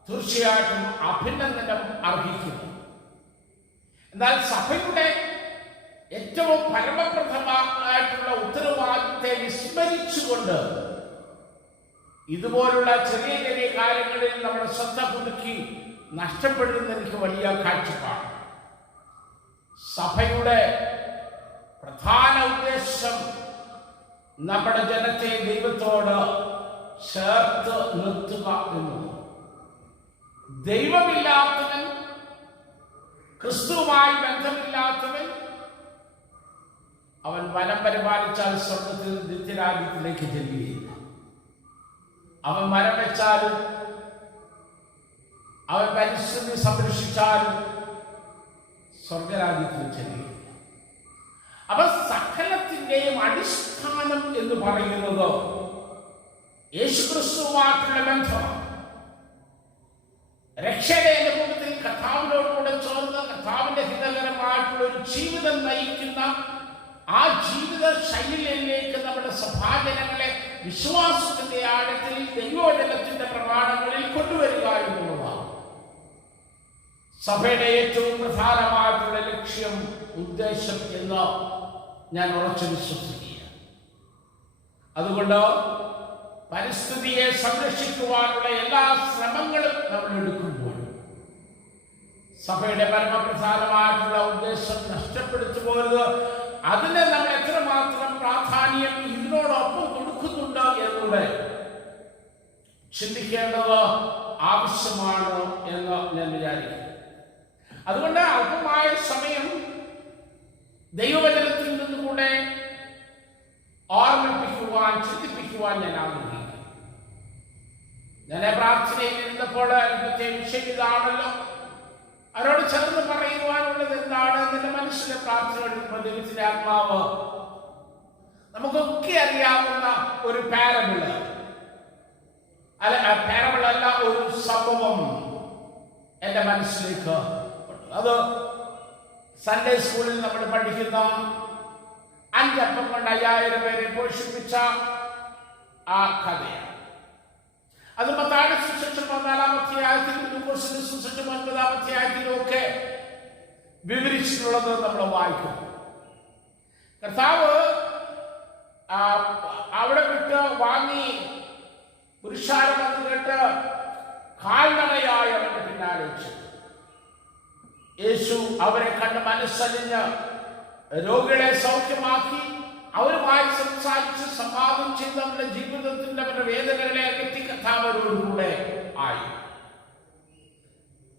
തീർച്ചയായിട്ടും അഭിനന്ദനം അർഹിക്കുന്നു. എന്നാൽ സഭയുടെ ഏറ്റവും പരമപ്രഥമമായിട്ടുള്ള ഉത്തരവാദിത്തത്തെ വിസ്മരിച്ചുകൊണ്ട് ഇതുപോലുള്ള ചെറിയ ചെറിയ കാര്യങ്ങളിൽ നമ്മുടെ ശ്രദ്ധ പുതുക്കി നഷ്ടപ്പെടുന്ന എനിക്ക് വലിയ കാഴ്ചപ്പാട്. സഭയുടെ പ്രധാന ഉദ്ദേശം നമ്മുടെ ജനത്തെ ദൈവത്തോട് ചേർത്ത് നിർത്തുക എന്നത്. ദൈവമില്ലാത്തവൻ, ക്രിസ്തുവുമായി ബന്ധമില്ലാത്തവൻ, അവൻ വനം പരിപാലിച്ചാൽ സ്വർഗത്തിൽ നിത്യരാജ്യത്തിലേക്ക് ചെല്ലുകയില്ല. അവൻ മരം വെച്ചാലും അവൻ പരിസ്ഥിതി സംരക്ഷിച്ചാലും സ്വർഗരാജ്യത്തിൽ ചെല്ലുകയില്ല. അപ്പൊ സകലത്തിന്റെയും അടിസ്ഥാനം എന്ന് പറയുന്നത് യേശുക്രിസ്തുവുമായിട്ടുള്ള ബന്ധമാണ്. രക്ഷയുടെ അനുഭവത്തിൽ കർത്താവിനോടുകൂടെ ചേർന്ന് കർത്താവിന്റെ ഹിതകരമായിട്ടുള്ള ഒരു ജീവിതം നയിക്കുന്ന ആ ജീവിത ശൈലിയിലേക്ക് നമ്മുടെ സഭാജനങ്ങളെ വിശ്വാസത്തിന്റെ ആഴത്തിൽ ദൈവവചനത്തിന്റെ പ്രമാണങ്ങളിൽ കൊണ്ടുവരിക എന്നുള്ളതാണ് സഭയുടെ ഏറ്റവും പ്രധാനമായിട്ടുള്ള ലക്ഷ്യം, ഉദ്ദേശം എന്ന് ഞാൻ ഉറച്ചു വിശ്വസിക്കുകയാണ്. അതുകൊണ്ട് പരിസ്ഥിതിയെ സംരക്ഷിക്കുവാനുള്ള എല്ലാ ശ്രമങ്ങളും നമ്മൾ എടുക്കുമ്പോൾ സഭയുടെ പരമപ്രധാനമായിട്ടുള്ള ഉദ്ദേശം നഷ്ടപ്പെടുത്തു പോരുത്. അതിന് നമ്മൾ എത്രമാത്രം പ്രാധാന്യം ഇതിനോടൊപ്പം കൊടുക്കുന്നുണ്ട് എന്നുള്ളത് ചിന്തിക്കേണ്ടത് ആവശ്യമാണ് എന്ന് ഞാൻ വിചാരിക്കുന്നു. അതുകൊണ്ട് അല്പമായ സമയം ദൈവവചനത്തിൽ നിന്നുകൂടെ ഓർമ്മിപ്പിക്കുവാൻ, ചിന്തിപ്പിക്കുവാൻ ഞാൻ ആഗ്രഹിക്കുന്നു. ഞാൻ പ്രാർത്ഥനയിൽ ഇരുന്നപ്പോൾ ഇന്നത്തെ വിഷയം ഇതാണല്ലോ. അവരോട് ചേർന്ന് പറയുവാനുള്ളത് എന്താണ്? നിന്റെ മനസ്സിലെ പ്രാർത്ഥനകൾ ദൈവത്തിന്റെ ആത്മാവ് നമുക്കൊക്കെ അറിയാവുന്ന ഒരു പാരബിള് അല്ല, ഒരു സംഭവം എന്റെ മനസ്സിലേക്ക്. അത് സൺഡേ സ്കൂളിൽ നമ്മൾ പഠിക്കുന്ന 5 അപ്പം കൊണ്ട് 5000 പേരെ പോഷിപ്പിച്ച ആ കഥയാണ്. അത് മത്തായിയുടെ സുവിശേഷം 14-ാം അധ്യായത്തിലും ലൂക്കോസിന്റെ സുവിശേഷം 9-ാം അധ്യായത്തിലും ഒക്കെ വിവരിച്ചിട്ടുള്ളത് നമ്മൾ വായിക്കും. കർത്താവ് അവിടെ വിട്ട് വാങ്ങി പുരുഷാരം എന്ന് കേട്ട് കാൽനടയായി അവന്റെ പിന്നാലെ വെച്ചു. യേശു അവരെ കണ്ട് മനസ്സലിഞ്ഞ് രോഗികളെ സൗഖ്യമാക്കി അവരുമായി സംസാരിച്ച് സംവാദം ചെയ്ത് അവരുടെ ജീവിതത്തിന്റെ അവരുടെ വേദനകളെ അകറ്റി കർത്താവരോടുകൂടെ ആയി.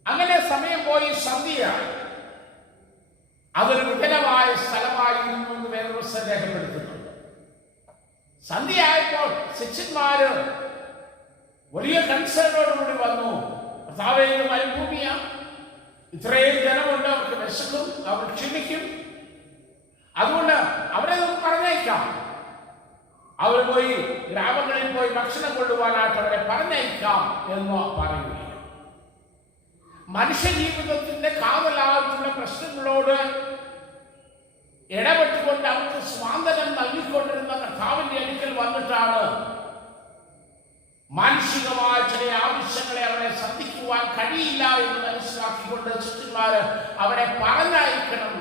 അങ്ങനെ സമയം പോയി സന്ധ്യയായി. അതൊരു വിജനമായ സ്ഥലമായിരുന്നു എന്ന് വേദപുസ്തകം രേഖപ്പെടുത്തുന്നുണ്ട്. സന്ധ്യയായപ്പോൾ ശിഷ്യന്മാര് വലിയ കൺസേണോടുകൂടി വന്നു. കർത്താവേ, ഇത് മരുഭൂമിയാ, ഇത്രയും ജനമുണ്ട്, അവർക്ക് വിശക്കും, അവർ ക്ഷീണിക്കും, അതുകൊണ്ട് അവരെ നമുക്ക് പറഞ്ഞയക്കാം. അവർ പോയി ഗ്രാമങ്ങളിൽ പോയി ഭക്ഷണം കൊണ്ടുപോകാനായിട്ട് അവരെ പറഞ്ഞയക്കാം എന്ന് പറയുകയാണ്. മനുഷ്യ ജീവിതത്തിന്റെ കാതലായിട്ടുള്ള പ്രശ്നങ്ങളോട് ഇടപെട്ടുകൊണ്ട് അവർക്ക് സ്വാതന്ത്ര്യം നൽകിക്കൊണ്ടിരുന്ന കർത്താവിന്റെ അടുക്കൽ വന്നിട്ടാണ് മാനുഷികമായ ചില ആവശ്യങ്ങളെ അവരെ ശ്രദ്ധിക്കുവാൻ കഴിയില്ല എന്ന് മനസ്സിലാക്കിക്കൊണ്ട് ശിഷ്യന്മാര് അവരെ പറഞ്ഞയക്കണം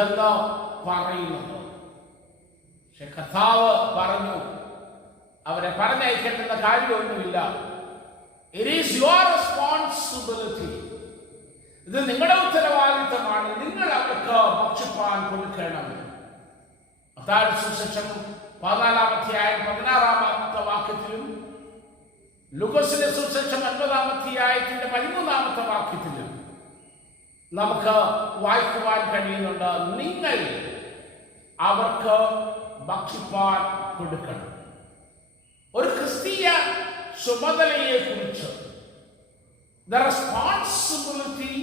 എന്ന് പറയുന്നത്. പക്ഷെ കർത്താവ് പറഞ്ഞു, അവരെ പറഞ്ഞയക്കേണ്ടുന്ന കാര്യമൊന്നുമില്ല. It is your responsibility. ഇത് നിങ്ങളുടെ ഉത്തരവാദിത്തമാണ്. നിങ്ങൾ അവർക്ക് ഭക്ഷിപ്പാൻ കൊടുക്കണം. മത്തായിയുടെ സുവിശേഷം 14-ാം അധ്യായം 16-ാമത്തെ വാക്യത്തിലും ലൂക്കോസിന്റെ സുവിശേഷം 9-ാം അധ്യായത്തിന്റെ 13-ാമത്തെ വാക്യത്തിലും നമുക്ക് വായിക്കുവാൻ കഴിയുന്നുണ്ട്, നിങ്ങൾ അവർക്ക് ഭക്ഷിപ്പാൻ കൊടുക്കണം. ഒരു ക്രിസ്തീയ ചുമതലയെ കുറിച്ച് the responsibility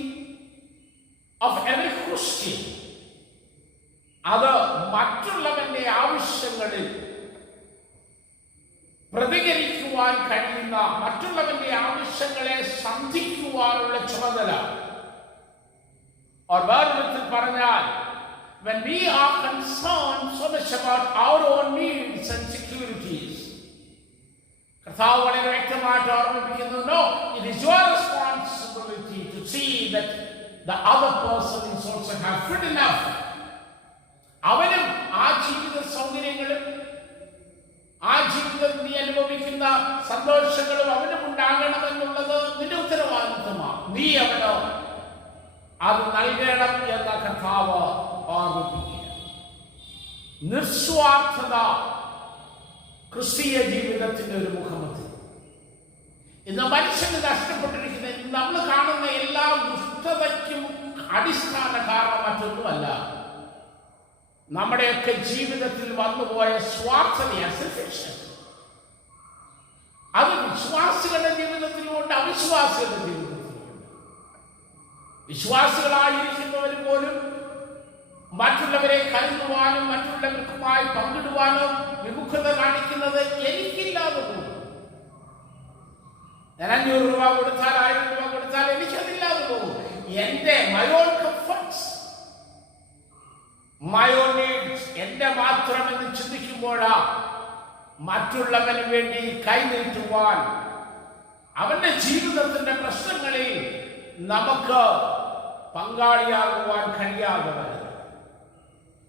of every Christian, അത് മറ്റുള്ളവന്റെ ആവശ്യങ്ങളിൽ പ്രതികരിക്കുവാൻ കഴിയുന്ന, മറ്റുള്ളവന്റെ ആവശ്യങ്ങളെ സന്ധിക്കുവാനുള്ള ചുമതല. വേറെ വിധത്തിൽ പറഞ്ഞാൽ, when we are concerned so much about our own needs and securities, കർത്താവ് വളരെ വ്യക്തമായിട്ട് ഓർമ്മിപ്പിക്കുന്നു, no, it is your responsibility to see that the other person is also have food enough. അവനും ആ ജീവിത സൗകര്യങ്ങളും ആ ജീവിതം നീ അനുഭവിക്കുന്ന സന്തോഷങ്ങളും അവനും ഉണ്ടാകണമെന്നുള്ളത് നിന്റെ ഉത്തരവാദിത്വമാണ്. നീ അവനോ അത് നൽകണം എന്ന കർത്താവ് ഓർമ്മിപ്പിക്കുക. നിസ്വാർത്ഥത ക്രിസ്തീയ ജീവിതത്തിന്റെ ഒരു മുഖമുദ്ര. ഇന്ന് മനുഷ്യന് നഷ്ടപ്പെട്ടിരിക്കുന്ന, നമ്മൾ കാണുന്ന എല്ലാ ദുഷ്ടതയ്ക്കും അടിസ്ഥാന കാരണം മറ്റൊന്നുമല്ല, നമ്മുടെയൊക്കെ ജീവിതത്തിൽ വന്നുപോയ സ്വാർത്ഥതയാണ്. അത് വിശ്വാസികളുടെ ജീവിതത്തിലുമുണ്ട്, അവിശ്വാസികളുടെ ജീവിതത്തിലുമുണ്ട്. വിശ്വാസികളായിരിക്കുന്നവർ പോലും മറ്റുള്ളവരെ കരുതുവാനും മറ്റുള്ളവർക്കുമായി പങ്കിടുവാനും വിമുഖത കാണിക്കുന്നത് എനിക്കില്ലാതെ പോകും. ഞാൻ 500 രൂപ കൊടുത്താൽ 1000 രൂപ കൊടുത്താൽ എനിക്കതില്ലാതെ പോകും. എന്റെ my own comforts, my own needs, എന്റെ മാത്രം എന്ന് ചിന്തിക്കുമ്പോഴാ മറ്റുള്ളവന് വേണ്ടി കൈനീട്ടുവാൻ, അവന്റെ ജീവിതത്തിന്റെ പ്രശ്നങ്ങളിൽ നമുക്ക് പങ്കാളിയാകുവാൻ കഴിയാതെ വരുന്നത്.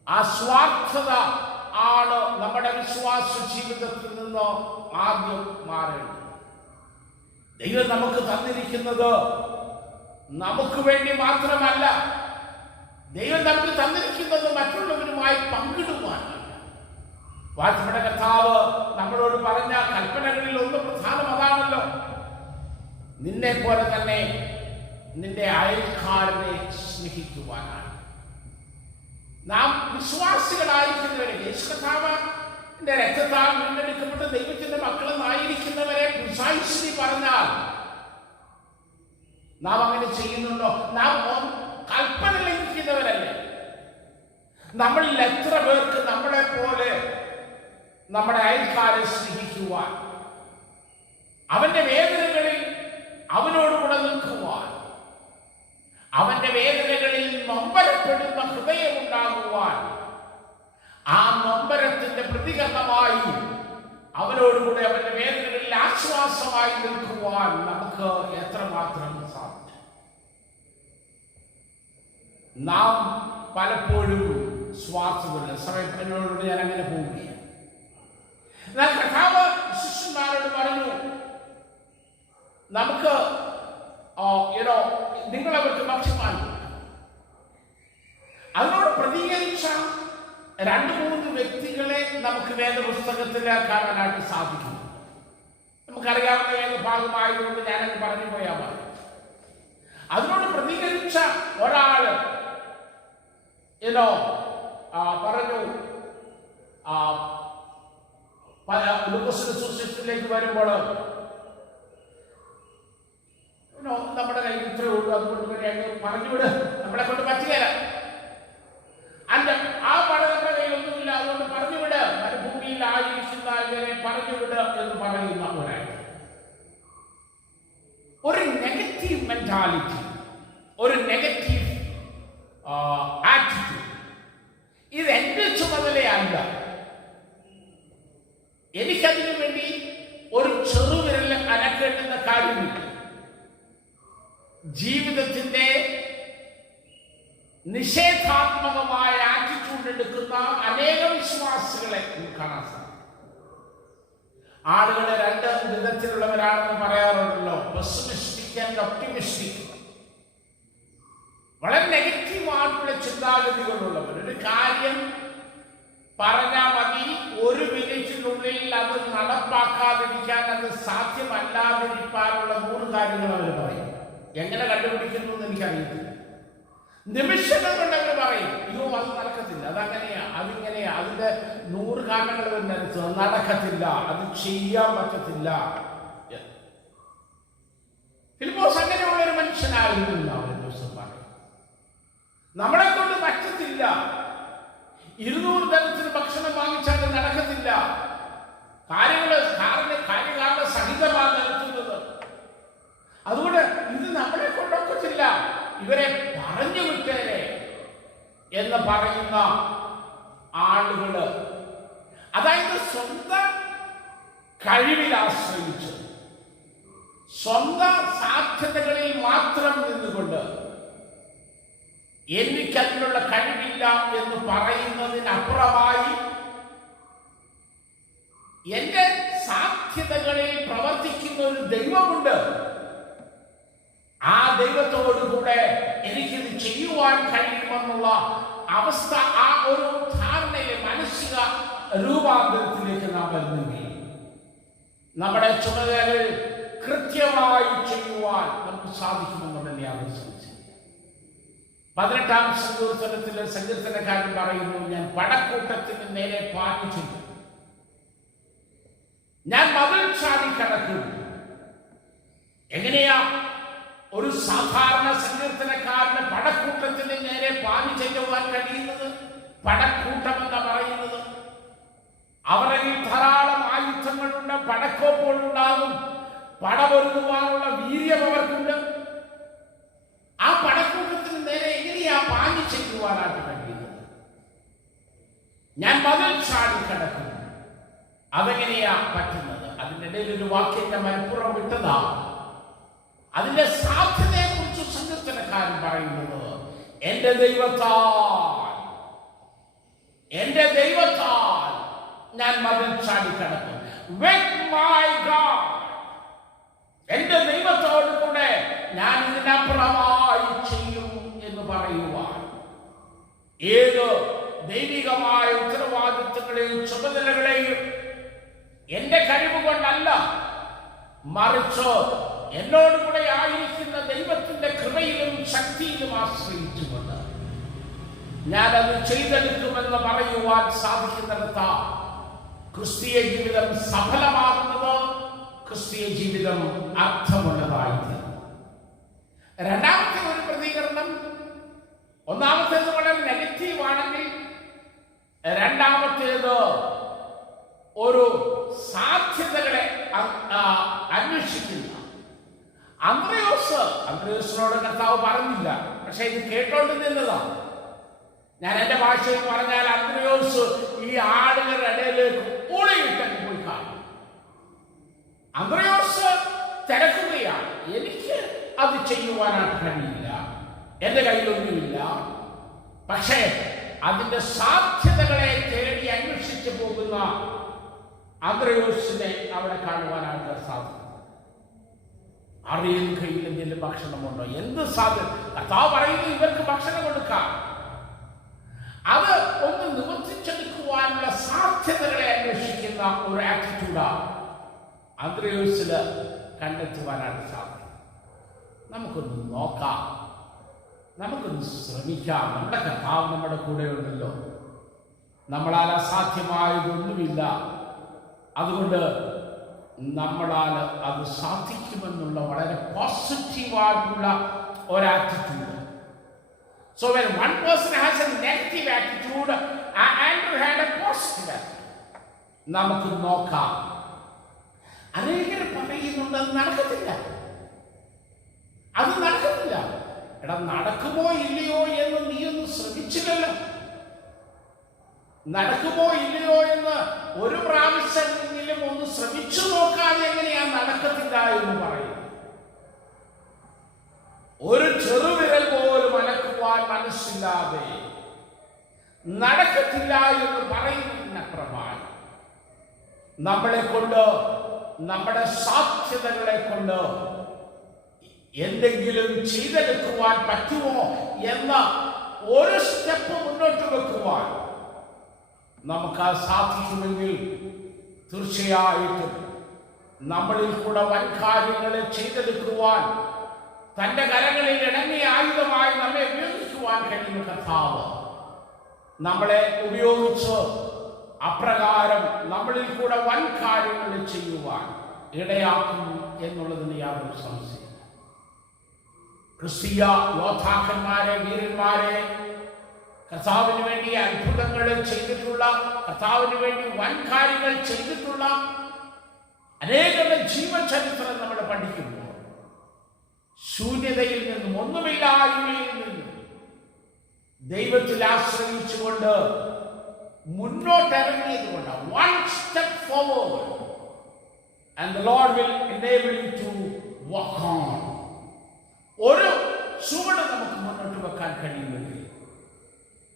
ആ സ്വാർത്ഥത ആണ് നമ്മുടെ വിശ്വാസ ജീവിതത്തിൽ നിന്ന് ആദ്യം മാറേണ്ടത്. ദൈവം നമുക്ക് തന്നിരിക്കുന്നത് നമുക്ക് വേണ്ടി മാത്രമല്ല, ദൈവം നമുക്ക് തന്നിരിക്കുന്നത് മറ്റുള്ളവരുമായി പങ്കിടുവാനാണ്. വാഴ്ത്തപ്പെട്ട കർത്താവ് നമ്മളോട് പറഞ്ഞ കൽപ്പനകളിൽ ഒന്ന് പ്രധാനം അതാണല്ലോ, നിന്നെ പോലെ തന്നെ നിന്റെ അയൽക്കാരനെ സ്നേഹിക്കുവാനാണ്. നാം വിശ്വാസികളായിരിക്കുന്നവരെ, യേശു കർത്താവിന്റെ രക്തത്താൽ വീണ്ടെടുക്കപ്പെട്ട ദൈവത്തിന്റെ മക്കളെന്നായിരിക്കുന്നവരെ പ്രിസൈസ്ലി പറഞ്ഞാൽ നാം അങ്ങനെ ചെയ്യുന്നുണ്ടോ? നാം കൽപ്പന ലംഘിക്കുന്നവരല്ലേ? നമ്മളിൽ എത്ര പേർക്ക് നമ്മളെ പോലെ നമ്മുടെ അയൽക്കാരെ സ്നേഹിക്കുവാൻ, അവന്റെ വേദനകളിൽ അവനോടുകൂടെ നിൽക്കുവാൻ, അവന്റെ വേദനകളിൽ നൊമ്പരപ്പെടുന്ന ഹൃദയമുണ്ടാകുവാൻ, ആ നൊമ്പരത്തിന്റെ പ്രതികരണമായി അവനോടുകൂടെ അവന്റെ വേദനകളിൽ ആശ്വാസമായി നിൽക്കുവാൻ നമുക്ക് എത്രമാത്രം സാധിക്കും? നാം പലപ്പോഴും സ്വാർത്ഥതയുള്ള സമയത്തിനോട് ഞാൻ അങ്ങനെ പോവുകയാണ്. എന്നാൽ കർത്താവ് ശിഷ്യന്മാരോട് പറഞ്ഞു, നമുക്ക് നിങ്ങൾ അവർക്ക് ഭക്ഷ്യമാണ്. അതിനോട് പ്രതികരിച്ച 2-3 വ്യക്തികളെ നമുക്ക് വേദപുസ്തകത്തിൽ കാണാനായിട്ട് സാധിക്കും. നമുക്കറിയാവുന്ന വേദഭാഗമായതുകൊണ്ട് ഞാനത് പറഞ്ഞു പോയാൽ മതി. അതിനോട് പ്രതികരിച്ച ഒരാള് പറഞ്ഞു, ലൂക്കോസിന്റെ സുവിശേഷത്തിലേക്ക് വരുമ്പോൾ നമ്മുടെ കയ്യിൽ ഇത്രേ ഉള്ളൂ, അതുകൊണ്ട് അങ്ങ് പറഞ്ഞുവിട്, നമ്മളെ കൊണ്ട് പറ്റുകയില്ല, ആ പണം നമ്മുടെ കയ്യിലൊന്നുമില്ല, അതുകൊണ്ട് പറഞ്ഞുവിട്, മരുഭൂമിയിൽ ആയിരിക്കുന്ന ഇവരെ പറഞ്ഞുവിട് എന്ന് പറയുന്ന ഒരു നെഗറ്റീവ് മെന്റാലിറ്റി, ഒരു നെഗറ്റീവ് ആറ്റിറ്റ്യൂഡ്. ഇത് എന്റെ ചുമതലയല്ല, എനിക്കതിനു വേണ്ടി ഒരു ചെറുവിരൽ അനക്കേണ്ടുന്ന കാര്യമില്ല. ജീവിതത്തിന്റെ നിഷേധാത്മകമായ ആറ്റിറ്റ്യൂഡ് എടുക്കുന്ന അനേകം വിശ്വാസികളെ കാണാൻ സാധിക്കും. ആളുകളെ 2 വിധത്തിലുള്ളവരാണെന്ന് പറയാറുണ്ടല്ലോ, പെസിമിസ്റ്റിക് ആൻഡ് ഒപ്റ്റിമിസ്റ്റിക്. വളരെ നെഗറ്റീവായിട്ടുള്ള ചിന്താഗതികളുള്ളവർ. ഒരു കാര്യം പറഞ്ഞാൽ മതി, 1 മിനിറ്റിനുള്ളിൽ അത് നടപ്പാക്കാതിരിക്കാൻ, അത് സാധ്യമല്ലാതിരിക്കാനുള്ള 100 കാര്യങ്ങൾ അവർ പറയും. എങ്ങനെ കണ്ടുപിടിക്കുന്നു എന്ന് എനിക്കറിയത്തില്ല. നിമിഷങ്ങൾ കൊണ്ട് അവർ പറയും, അയ്യോ അത് നടക്കത്തില്ല, അതങ്ങനെയാ, അതിങ്ങനെയാ, അതിന്റെ 100 കാരണങ്ങൾ വരുന്ന നടക്കത്തില്ല, അത് ചെയ്യാൻ പറ്റത്തില്ല. ഫിലിപ്പോസ് അങ്ങനെയുള്ള ഒരു മനുഷ്യനായിരുന്നു. അവരുടെ ദിവസം പറയും, നമ്മളെ കൊണ്ട് പറ്റത്തില്ല, 200 തരത്തിൽ ഭക്ഷണം വാങ്ങിച്ചാൽ നടക്കത്തില്ല, കാര്യകാരണ സഹിതമാണ് നടത്തുന്നത്, അതുകൊണ്ട് ഇത് നമ്മളെ കൊണ്ടൊക്കത്തില്ല, ഇവരെ പറഞ്ഞു വിട്ടേരെ എന്ന് പറയുന്ന ആളുകള്, അതായത് സ്വന്തം കഴിവിൽ ആശ്രയിച്ച് സ്വന്തം സാധ്യതകളിൽ മാത്രം നിന്നുകൊണ്ട് എനിക്കതിനുള്ള കഴിവില്ല എന്ന് പറയുന്നതിനപ്പുറമായി എന്റെ സാധ്യതകളിൽ പ്രവർത്തിക്കുന്ന ഒരു ദൈവമുണ്ട്, ആ ദൈവത്തോടുകൂടെ എനിക്കിത് ചെയ്യുവാൻ കഴിയുമെന്നുള്ള അവസ്ഥ, ആ ഒരു ധാരണയിലെ മാനസിക രൂപാന്തരത്തിലേക്ക് നാം വരുന്നെങ്കിൽ നമ്മുടെ ചുമതലകൾ കൃത്യമായി ചെയ്യുവാൻ നമുക്ക് സാധിക്കുമെന്നുള്ളത് ഞാൻ വിശ്വസിച്ചു. 18-ാം സങ്കീർത്തനത്തിലെ സങ്കീർത്തനക്കാരൻ പറയുന്നു, ഞാൻ പടക്കൂട്ടത്തിന് നേരെ പാഞ്ഞു ചെല്ലും, ഞാൻ മതിൽ ചാടി കടക്കും. എങ്ങനെയാ ഒരു സാധാരണ സങ്കീർത്തനക്കാരന് പടക്കൂട്ടത്തിന് നേരെ പാഞ്ഞു ചെല്ലുവാൻ കഴിയുന്നത്? പടക്കൂട്ടം എന്ന് പറയുന്നത് അവരിൽ ധാരാളം ആയുധങ്ങളുണ്ട്, പടക്കോപ്പുകളുണ്ടാകും, പടപൊരുതുവാനുള്ള വീര്യം അവർക്കുണ്ട്. ആ പടക്കൂട്ടത്തിന് നേരെ എങ്ങനെയാ പാഞ്ഞു ചെല്ലുവാനായിട്ട് കഴിയുന്നത്? ഞാൻ മതിൽ ചാടി കിടക്കും. അതെങ്ങനെയാ പറ്റുന്നത്? അതിൻ്റെ ഇടയിൽ ഒരു വാക്യത്തെ മനഃപൂർവ്വം വിട്ടതാ. അതിന്റെ സാധ്യതയെ കുറിച്ച് സങ്കീർത്തനക്കാരൻ പറയുന്നത്, എന്റെ ദൈവത്താൽ ഞാൻ മതിൽ ചാടി കിടക്കും. എന്റെ ദൈവത്തോട് കൂടെ ഞാൻ ഇതിനപ്പുറമായി ചെയ്യും എന്ന് പറയുവാൻ, ഏത് ദൈവികമായ ഉത്തരവാദിത്വങ്ങളെയും ചുമതലകളെയും എന്റെ കഴിവ് കൊണ്ടല്ല, മറിച്ച് എന്നോടുകൂടെ ആയിരിക്കുന്ന ദൈവത്തിന്റെ കൃപയിലും ശക്തിയിലും ആശ്രയിച്ചുകൊണ്ട് ഞാനത് ചെയ്തെടുക്കുമെന്ന് പറയുവാൻ സാധിക്കുന്നിടത്ത് ക്രിസ്തീയ ജീവിതം സഫലമാകുന്നത്, ക്രിസ്തീയ ജീവിതം അർത്ഥമുള്ളതായിരുന്നു. രണ്ടാമത്തെ ഒരു പ്രതികരണം, ഒന്നാമത്തേത് വളരെ നെഗറ്റീവ് ആണെങ്കിൽ രണ്ടാമത്തേത് ഒരു സാധ്യതകളെ അന്വേഷിക്കുന്ന. അന്ത്രയോസിനോട് കർത്താവ് പറഞ്ഞില്ല, പക്ഷെ ഇത് കേട്ടോണ്ട് നിന്നതാണ്. ഞാൻ എന്റെ ഭാഷയിൽ പറഞ്ഞാൽ അന്ത്രയോസ് ഈ ആളുകളുടെ ഇടയിലേക്ക് ഓടിയിട്ടങ്ങ് പോയി കാണും. അന്ത്രയോസ് തിരക്കുകയാണ്, എനിക്ക് അത് ചെയ്യുവാനായിട്ട് കഴിയില്ല, എന്റെ കയ്യിലൊന്നുമില്ല. പക്ഷേ അതിന്റെ സാധ്യതകളെ തേടി അന്വേഷിച്ചു പോകുന്ന അന്ത്രയോസിനെ അവിടെ കാണുവാനായിട്ട് സാധിക്കും. അറിയുന്ന കയ്യിൽ എന്തെങ്കിലും ഭക്ഷണമുണ്ടോ, എന്ത് സാധ്യത? കർത്താവ് പറയുന്നു ഇവർക്ക് ഭക്ഷണം കൊടുക്കാം. അത് ഒന്ന് നിവർത്തിച്ചെടുക്കുവാനുള്ള സാധ്യതകളെ അന്വേഷിക്കുന്ന ഒരു ആറ്റിറ്റ്യൂഡാണ് അന്ത്രയോസില് കണ്ടെത്തുവാനായിട്ട് സാധിക്കും. നമുക്കൊന്ന് നോക്കാം, നമുക്കൊന്ന് ശ്രമിക്കാം. നമ്മുടെ കർത്താവ് നമ്മുടെ കൂടെ ഉണ്ടല്ലോ, നമ്മളാൽ അസാധ്യമായതൊന്നുമില്ല. അതുകൊണ്ട് നമ്മളാൽ അത് സാധിക്കുമെന്നുള്ള വളരെ പോസിറ്റീവായിട്ടുള്ള ഒരു attitude. So when one person has a negative attitude, Andrew had a positive attitude. നമുക്ക് നോക്കാം. അനേകർ പറയുന്നുണ്ട് അത് നടക്കത്തില്ല, അത് നടക്കത്തില്ല. എടാ, നടക്കുമോ ഇല്ലയോ എന്ന് നീ ഒന്ന് ശ്രമിച്ചില്ലല്ലോ. നടക്കുമോ ഇല്ലയോ എന്ന് ഒരു പ്രാവശ്യമെങ്കിലും ഒന്ന് ശ്രമിച്ചു നോക്കാതെ എങ്ങനെയാ നടക്കത്തില്ല എന്ന് പറയുന്നത്? ഒരു ചെറുവിരൽ പോലും അനക്കുവാൻ മനസ്സില്ലാതെ നടക്കത്തില്ല എന്ന് പറയുന്നതിനപ്പുറമായി നമ്മളെ കൊണ്ട്, നമ്മുടെ സാധ്യതകളെ കൊണ്ട് എന്തെങ്കിലും ചെയ്തെടുക്കുവാൻ പറ്റുമോ എന്ന ഒരു സ്റ്റെപ്പ് മുന്നോട്ട് വെക്കുവാൻ നമുക്ക് സാധിക്കുമെങ്കിൽ തീർച്ചയായിട്ടും നമ്മളിൽ കൂടെ വൻ കാര്യങ്ങളെ ചെയ്തെടുക്കുവാൻ, തന്റെ കരങ്ങളിൽ ഇണങ്ങിയ ആയുധമായി നമ്മെ ഉപയോഗിക്കുവാൻ കഴിയുന്ന കർത്താവ് നമ്മളെ ഉപയോഗിച്ച് അപ്രകാരം നമ്മളിൽ കൂടെ വൻ കാര്യങ്ങൾ ചെയ്യുവാൻ ഇടയാക്കും എന്നുള്ളതിന് യാതൊരു സംശയം. ക്രിസ്തീയ യോദ്ധാക്കന്മാരെ, വീരന്മാരെ, കർത്താവിന് വേണ്ടി അത്ഭുതങ്ങൾ ചെയ്തിട്ടുള്ള, കർത്താവിന് വേണ്ടി വൻ കാര്യങ്ങൾ ചെയ്തിട്ടുള്ള അനേകരുടെ ജീവചരിത്രം നമ്മൾ പഠിക്കുമ്പോൾ ശൂന്യതയിൽ നിന്നും, ഒന്നുമില്ലായ്മയിൽ നിന്നും ദൈവത്തിൽ ആശ്രയിച്ചുകൊണ്ട് മുന്നോട്ടിറങ്ങിയത് കൊണ്ട് one step forward and the Lord will enable you to walk on. ഒരു ചുവട് നമുക്ക് മുന്നോട്ട് വെക്കാൻ കഴിയുമെങ്കിൽ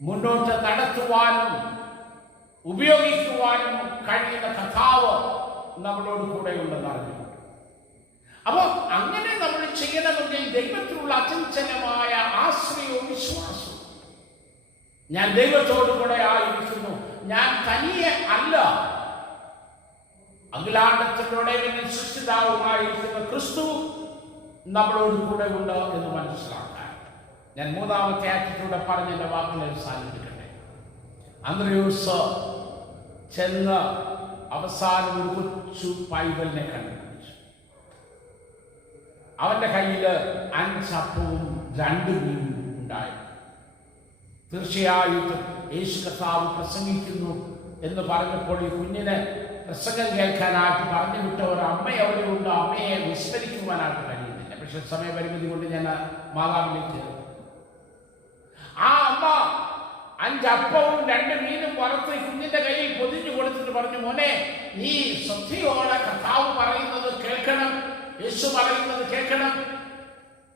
മുന്നോട്ട് നടത്തുവാനും ഉപയോഗിക്കുവാനും കഴിയുന്ന കർത്താവ് നമ്മളോട് കൂടെയുണ്ടെന്ന് അറിഞ്ഞു. അപ്പോൾ അങ്ങനെ നമ്മൾ ചെയ്യണമെങ്കിൽ ദൈവത്തിലുള്ള അചഞ്ചലമായ ആശ്രയവും വിശ്വാസവും. ഞാൻ ദൈവത്തോടു കൂടെ ആയിരിക്കുന്നു, ഞാൻ തനിയെ അല്ല, അഖിലാണ്ടത്തിലൂടെ സൃഷ്ടിതാവുമായിരിക്കുന്ന ക്രിസ്തു നമ്മളോട് കൂടെ ഉണ്ട് എന്ന് മനസ്സിലാക്കാൻ ഞാൻ മൂന്നാമത്തെ ആറ്റിലൂടെ പറഞ്ഞ എൻ്റെ വാക്കുകളെ സാധിക്കട്ടെ. അന്ത്രയോസ് ചെന്ന് അവസാനം ഒരു കൊച്ചു പൈതലിനെ കണ്ടുപിടിച്ചു. അവന്റെ കയ്യിൽ 5 അപ്പവും 2 മീനും ഉണ്ടായിരുന്നു. തീർച്ചയായിട്ടും യേശു കർത്താവ് പ്രസംഗിക്കുന്നു എന്ന് പറഞ്ഞപ്പോൾ ഈ കുഞ്ഞിനെ പ്രസംഗം കേൾക്കാനായിട്ട് പറഞ്ഞു വിട്ട ഒരു അമ്മ അവിടെയുണ്ട്. അമ്മയെ വിസ്മരിക്കുവാനായിട്ട് കഴിയുന്നില്ല. പക്ഷെ സമയപരിമിതി കൊണ്ട് ഞാൻ മാതാവിലേക്ക്, ആ അമ്മ 5 അപ്പവും 2 മീനും വറുത്ത് കുഞ്ഞിന്റെ കയ്യിൽ പൊതിഞ്ഞു കൊടുത്തിട്ട് പറഞ്ഞു, മോനെ, നീ ശ്രദ്ധയോടെ കർത്താവ് പറയുന്നത് കേൾക്കണം, യേശു പറയുന്നത് കേൾക്കണം,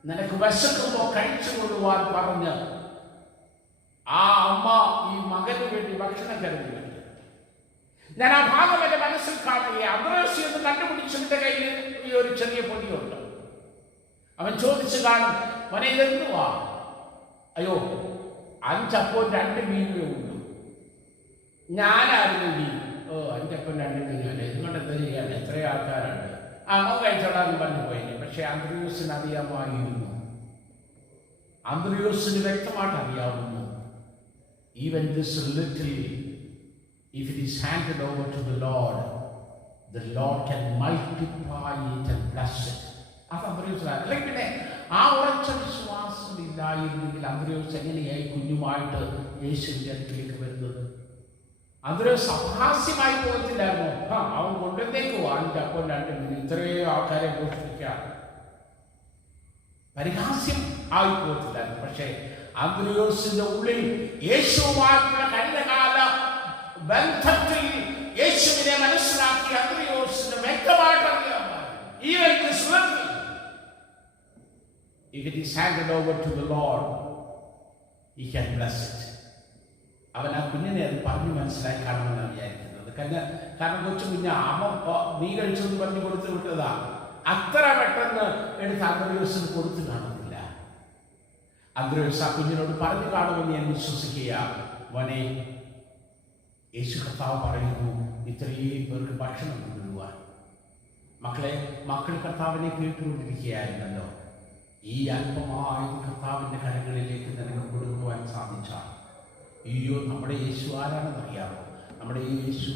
നിനക്ക് വിശക്കുമ്പോൾ കഴിച്ചു കൊള്ളുവാൻ പറഞ്ഞ് ആ അമ്മ ഈ മകന് വേണ്ടി ഭക്ഷണം കരുതി. ഞാൻ ആ ഭാഗം എന്റെ മനസ്സിൽ കാണുകയാണ്. അന്ത്രയോസ് എന്ന് കണ്ടുപിടിച്ചതിന്റെ കയ്യിൽ ഈ ഒരു ചെറിയ പൊടിയുണ്ട്. അവൻ ചോദിച്ചു കാണും, മോനെ ഇതെന്തുവാ? അയ്യോ, 5 അപ്പവും 2 മീനുമേ ഉള്ളൂ. ഞാനായിരുന്നു നീ? 5 അപ്പവും 2 മീനുമല്ലേ, ഇതുകൊണ്ട് എന്താ ചെയ്യാൻ? എത്രയോ ആൾക്കാരുണ്ട്. അമ്മ കഴിച്ചോടാന്ന് പറഞ്ഞു പോയി. പക്ഷെ അന്ത്രയോസിന് അറിയാമായിരുന്നു, അന്ത്രയോസിന് വ്യക്തമായിട്ട് അറിയാവുന്നു, even this little, if it is handed over to the Lord can multiply it and bless it അത് അന്ത്രയോസിലാണ്. അല്ലെങ്കിൽ പിന്നെ ആ ഉറച്ച വിശ്വാസം ഇല്ലായിരുന്നെങ്കിൽ അന്ത്രയോസ് എങ്ങനെയായി കുഞ്ഞുമായിട്ട് യേശുവിന്റെ അടുത്തേക്ക് വരുന്നത്? അന്ത്രയോസ് അപഹാസ്യമായി പോകത്തില്ലായിരുന്നോ? അവൻ കൊണ്ടുവന്നേക്ക് 5 അപ്പം 2 മീൻ, ഇത്രയോ ആൾക്കാരെ പോഷിപ്പിക്കാം, പരിഹാസ്യം ആയി പോകത്തില്ലായിരുന്നു. പക്ഷേ അന്ത്രയോസിന്റെ ഉള്ളിൽ യേശുവുമായിട്ടുള്ള കഴിഞ്ഞകാല ബന്ധത്തിൽ യേശുവിനെ മനസ്സിലാക്കി അന്ത്രയോസിന് വ്യക്തമായിട്ട് അറിയാം. Even this little, if it is handed over to the Lord, He can bless it. അവൻ ആ കുഞ്ഞിനെ അത് പറഞ്ഞു മനസ്സിലാക്കി കാണുമെന്നാണ് വിചാരിക്കുന്നത്. കാരണം കൊച്ചു കുഞ്ഞ് നീ കഴിച്ചെന്ന് പറഞ്ഞു കൊടുത്തു വിട്ടതാ. അത്ര പെട്ടെന്ന് എടുത്ത് അന്ത്രയോസിന് കൊടുത്തു കാണുന്നില്ല. അന്ത്രയോസ് ആ കുഞ്ഞിനോട് പറഞ്ഞു കാണുമെന്ന് ഞാൻ വിശ്വസിക്കുക. മോനെ, യേശു കർത്താവ് പറയുന്നു ഇത്രയും പേർക്ക് ഭക്ഷണം കൊണ്ടുവരുവാൻ. മക്കൾ കർത്താവിനെ കേട്ടുകൊണ്ടിരിക്കുകയായിരുന്നല്ലോ. ഈ അല്പമായ കർത്താവിൻ്റെ കരങ്ങളിലേക്ക് നിനക്ക് കൊടുക്കുവാൻ സാധിച്ചാൽ, അയ്യോ, നമ്മുടെ യേശു ആരാണെന്നറിയാമോ? നമ്മുടെ ഈ യേശു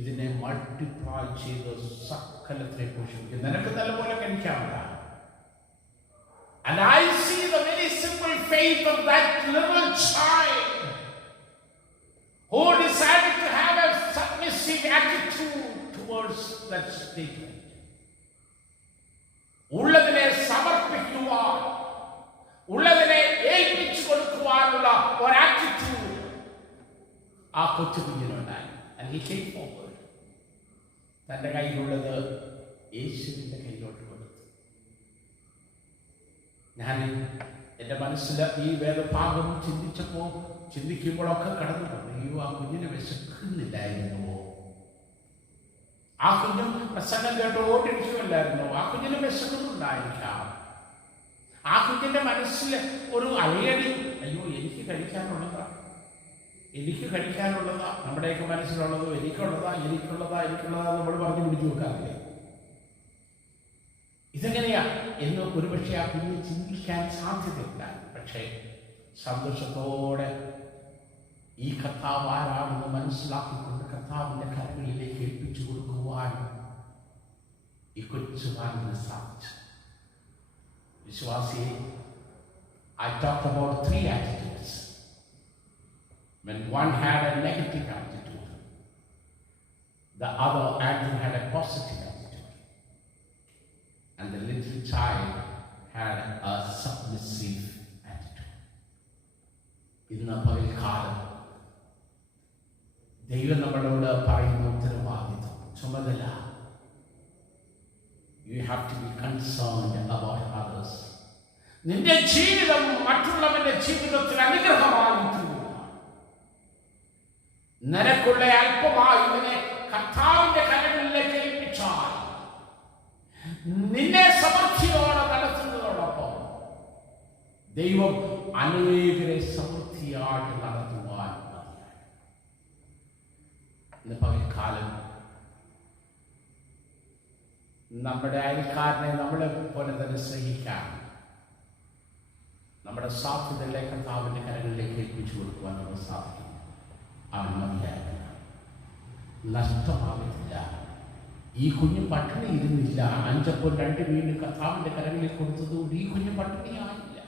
ഇതിനെ മൾട്ടിപ്ലൈ ചെയ്ത് സകലത്തെ പോഷിപ്പിക്കും. നിനക്ക് നല്ലപോലെ കഴിക്കാവുന്ന. And I see the very simple faith of that little child who decided to have a submissive attitude towards that statement. ഉള്ളതിനെ സമർപ്പിക്കുവാൻ, ഉള്ളതിനെ ഏൽപ്പിച്ചു കൊടുക്കുവാനുള്ള ഒരു ആറ്റിറ്റ്യൂഡ് ആ കൊച്ചു കുഞ്ഞിനുണ്ടായി. And he came forward. തൻ്റെ കയ്യിലുള്ളത് യേശുവിൻ്റെ കയ്യിലോട്ട് കൊടുത്തു. ഞാൻ എൻ്റെ മനസ്സിൽ ഈ വേദഭാഗം ചിന്തിക്കുമ്പോഴൊക്കെ കടന്നു വന്നു. അയ്യോ, ആ കുഞ്ഞിനെ വിശക്കുന്നില്ലായിരുന്നുവോ? ആ കുഞ്ഞും പ്രസംഗം കേട്ടോണ്ടിരിക്കുമല്ലായിരുന്നോ? ആ കുഞ്ഞിന് വിശക്കുന്നുണ്ടായിരിക്കാം. ആ കുഞ്ഞിന്റെ മനസ്സിൽ ഒരു അലയടി, അയ്യോ, എനിക്ക് കഴിക്കാനുള്ളതാ. നമ്മുടെയൊക്കെ മനസ്സിലുള്ളത് എനിക്കുള്ളതാ നമ്മൾ പറഞ്ഞു പിടിച്ചു വെക്കാറില്ലേ? ഇതെങ്ങനെയാ എന്ന് ഒരുപക്ഷെ ആ കുഞ്ഞ് ചിന്തിക്കാൻ സാധ്യതയില്ല. പക്ഷേ സന്തോഷത്തോടെ ഈ കർത്താവ് ആരാണെന്ന് മനസ്സിലാക്കിക്കൊണ്ട് കർത്താവിൻ്റെ കരങ്ങളിലേക്ക് ഏൽപ്പിച്ചു കൊടുക്കുവാൻ ഈ കൊച്ചുകാരന് സാധിച്ചു. വിശ്വാസിയെ, I talked about 3 attitudes. When one had a negative attitude, the other attitude had a positive attitude, and the little child had a submissive attitude. ഇന്ന് പകൽക്കാലം ദൈവം നമ്മളോട് പറയുന്ന ഉത്തരവാദിത്വം, ചുമതല. You have to be concerned about others. നിന്റെ ജീവിതം മറ്റുള്ളവന്റെ ജീവിതത്തിൽ അനുഗ്രഹമായി തീരുക. നിനക്കുള്ള അല്പമായി ഇതിനെ കർത്താവിന്റെ കരങ്ങളിലേക്ക് ഏൽപ്പിച്ചാൽ നിന്നെ സമൃദ്ധിയോടെ നടത്തുന്നതോടൊപ്പം ദൈവം അനേകരെ സമൃദ്ധിയായിട്ട് നടത്തുവാൻ മതിയായി. ഇന്ന് പകൽക്കാലം നമ്മുടെ അയൽക്കാരനെ നമ്മളെ പോലെ തന്നെ സ്നേഹിക്കാൻ, നമ്മുടെ സാധ്യതകളെ കർത്താവിൻ്റെ കരങ്ങളിലേക്ക് ഏൽപ്പിച്ചു കൊടുക്കുവാൻ നമുക്ക് സാധിക്കും. അവൻ മതിയായില്ല, നഷ്ടമാകത്തില്ല. ഈ കുഞ്ഞു പട്ടിണി ഇരുന്നില്ല. 5 അപ്പം 2 മീൻ കർത്താവിൻ്റെ കരങ്ങളിൽ കൊടുത്തതുകൊണ്ട് ഈ കുഞ്ഞു പട്ടിണിയായില്ല.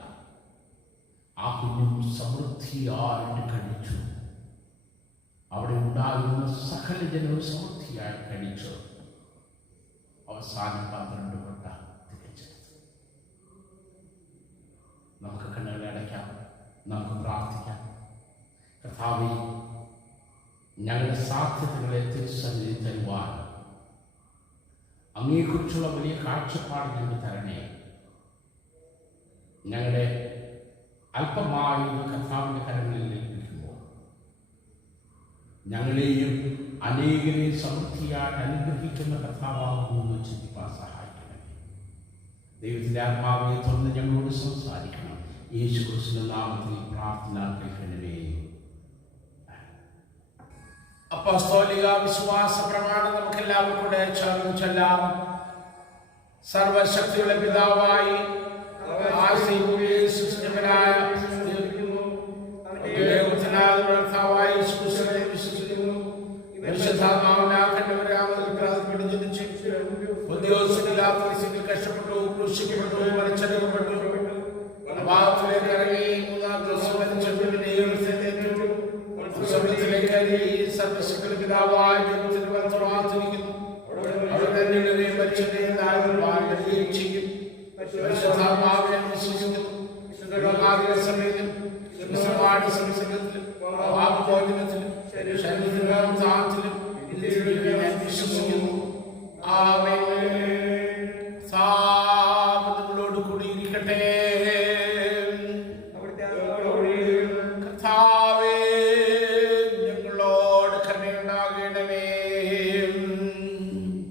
ആ കുഞ്ഞും സമൃദ്ധിയായിട്ട് കഴിച്ചു. അവിടെ ഉണ്ടായിരുന്ന സകല ജനവും സമൃദ്ധിയായി കഴിച്ചു. അവസാനം 12 കൊട്ട തികച്ചെടുത്തു. നമുക്ക് കണ്ണുകളെ അടയ്ക്കാം, നമുക്ക് പ്രാർത്ഥിക്കാം. കർത്താവേ, ഞങ്ങളുടെ സാധ്യതകളെ തിരിച്ചറിഞ്ഞ് തരുവാൻ അങ്ങയെക്കുറിച്ചുള്ള വലിയ കാഴ്ചപ്പാട് ഞങ്ങൾ തരണേ. ഞങ്ങളുടെ അല്പമായി കർത്താവിൻ്റെ കരങ്ങളിൽ ഏൽപ്പിക്കുമ്പോൾ ഞങ്ങളെയും അനേകരെയും സമൃദ്ധിയായിട്ട് അനുഗ്രഹിക്കുന്ന കർത്താവാകുമെന്ന് ചിന്തിപ്പാൻ സഹായിക്കണമേ. ദൈവത്തിൻ്റെ ആത്മാവിനെ തുറന്ന് ഞങ്ങളോട് സംസാരിക്കണം. യേശു ക്രിസ്തുവിന്റെ നാമത്തിൽ പ്രാർത്ഥന കേൾക്കണമേ. അപ്പോസ്തോലിക വിശ്വാസ പ്രമാണം നമുക്ക് എല്ലാവർക്കും കൂടെ ചേർന്ന് ചൊല്ലാം. സർവശക്തിയുള്ള പിതാവായി സൃഷ്ടികനായ കഷ്ടപ്പെട്ടു ക്രൂശിക്കപ്പെട്ടു, മരിച്ചടക്കപ്പെട്ടു, പാപത്തിലേക്ക് ഇറങ്ങി, മൂന്നാം ദിവസം മരിച്ചവരുടെ ഉയർത്തെഴുന്നേറ്റു, സ്വർഗ്ഗത്തിലേക്ക് കയറി, സർവ്വശക്തനായ പിതാവായ ദൈവത്തിന്റെ വലത്തുഭാഗത്തിരിക്കുന്നു. അവിടുന്ന് തന്നെയും മരിച്ചവരെയും നാളുകൾക്കും ചെയ്യും. പരിശുദ്ധാത്മാവിനെ വിശ്വസിക്കുന്നു. വിശുദ്ധരുടെ സമയത്തും സംസർഗത്തിലും പാപമോചനത്തിലും ശരീരത്തിലും ഉത്ഥാനത്തിലും ഞാൻ വിശ്വസിക്കുന്നു. ആമേൻ. നിങ്ങളോട് കൂടിയിരിക്കട്ടെ. കർത്താവേ, ഞങ്ങളോട് കരുണയുണ്ടാകണമേ.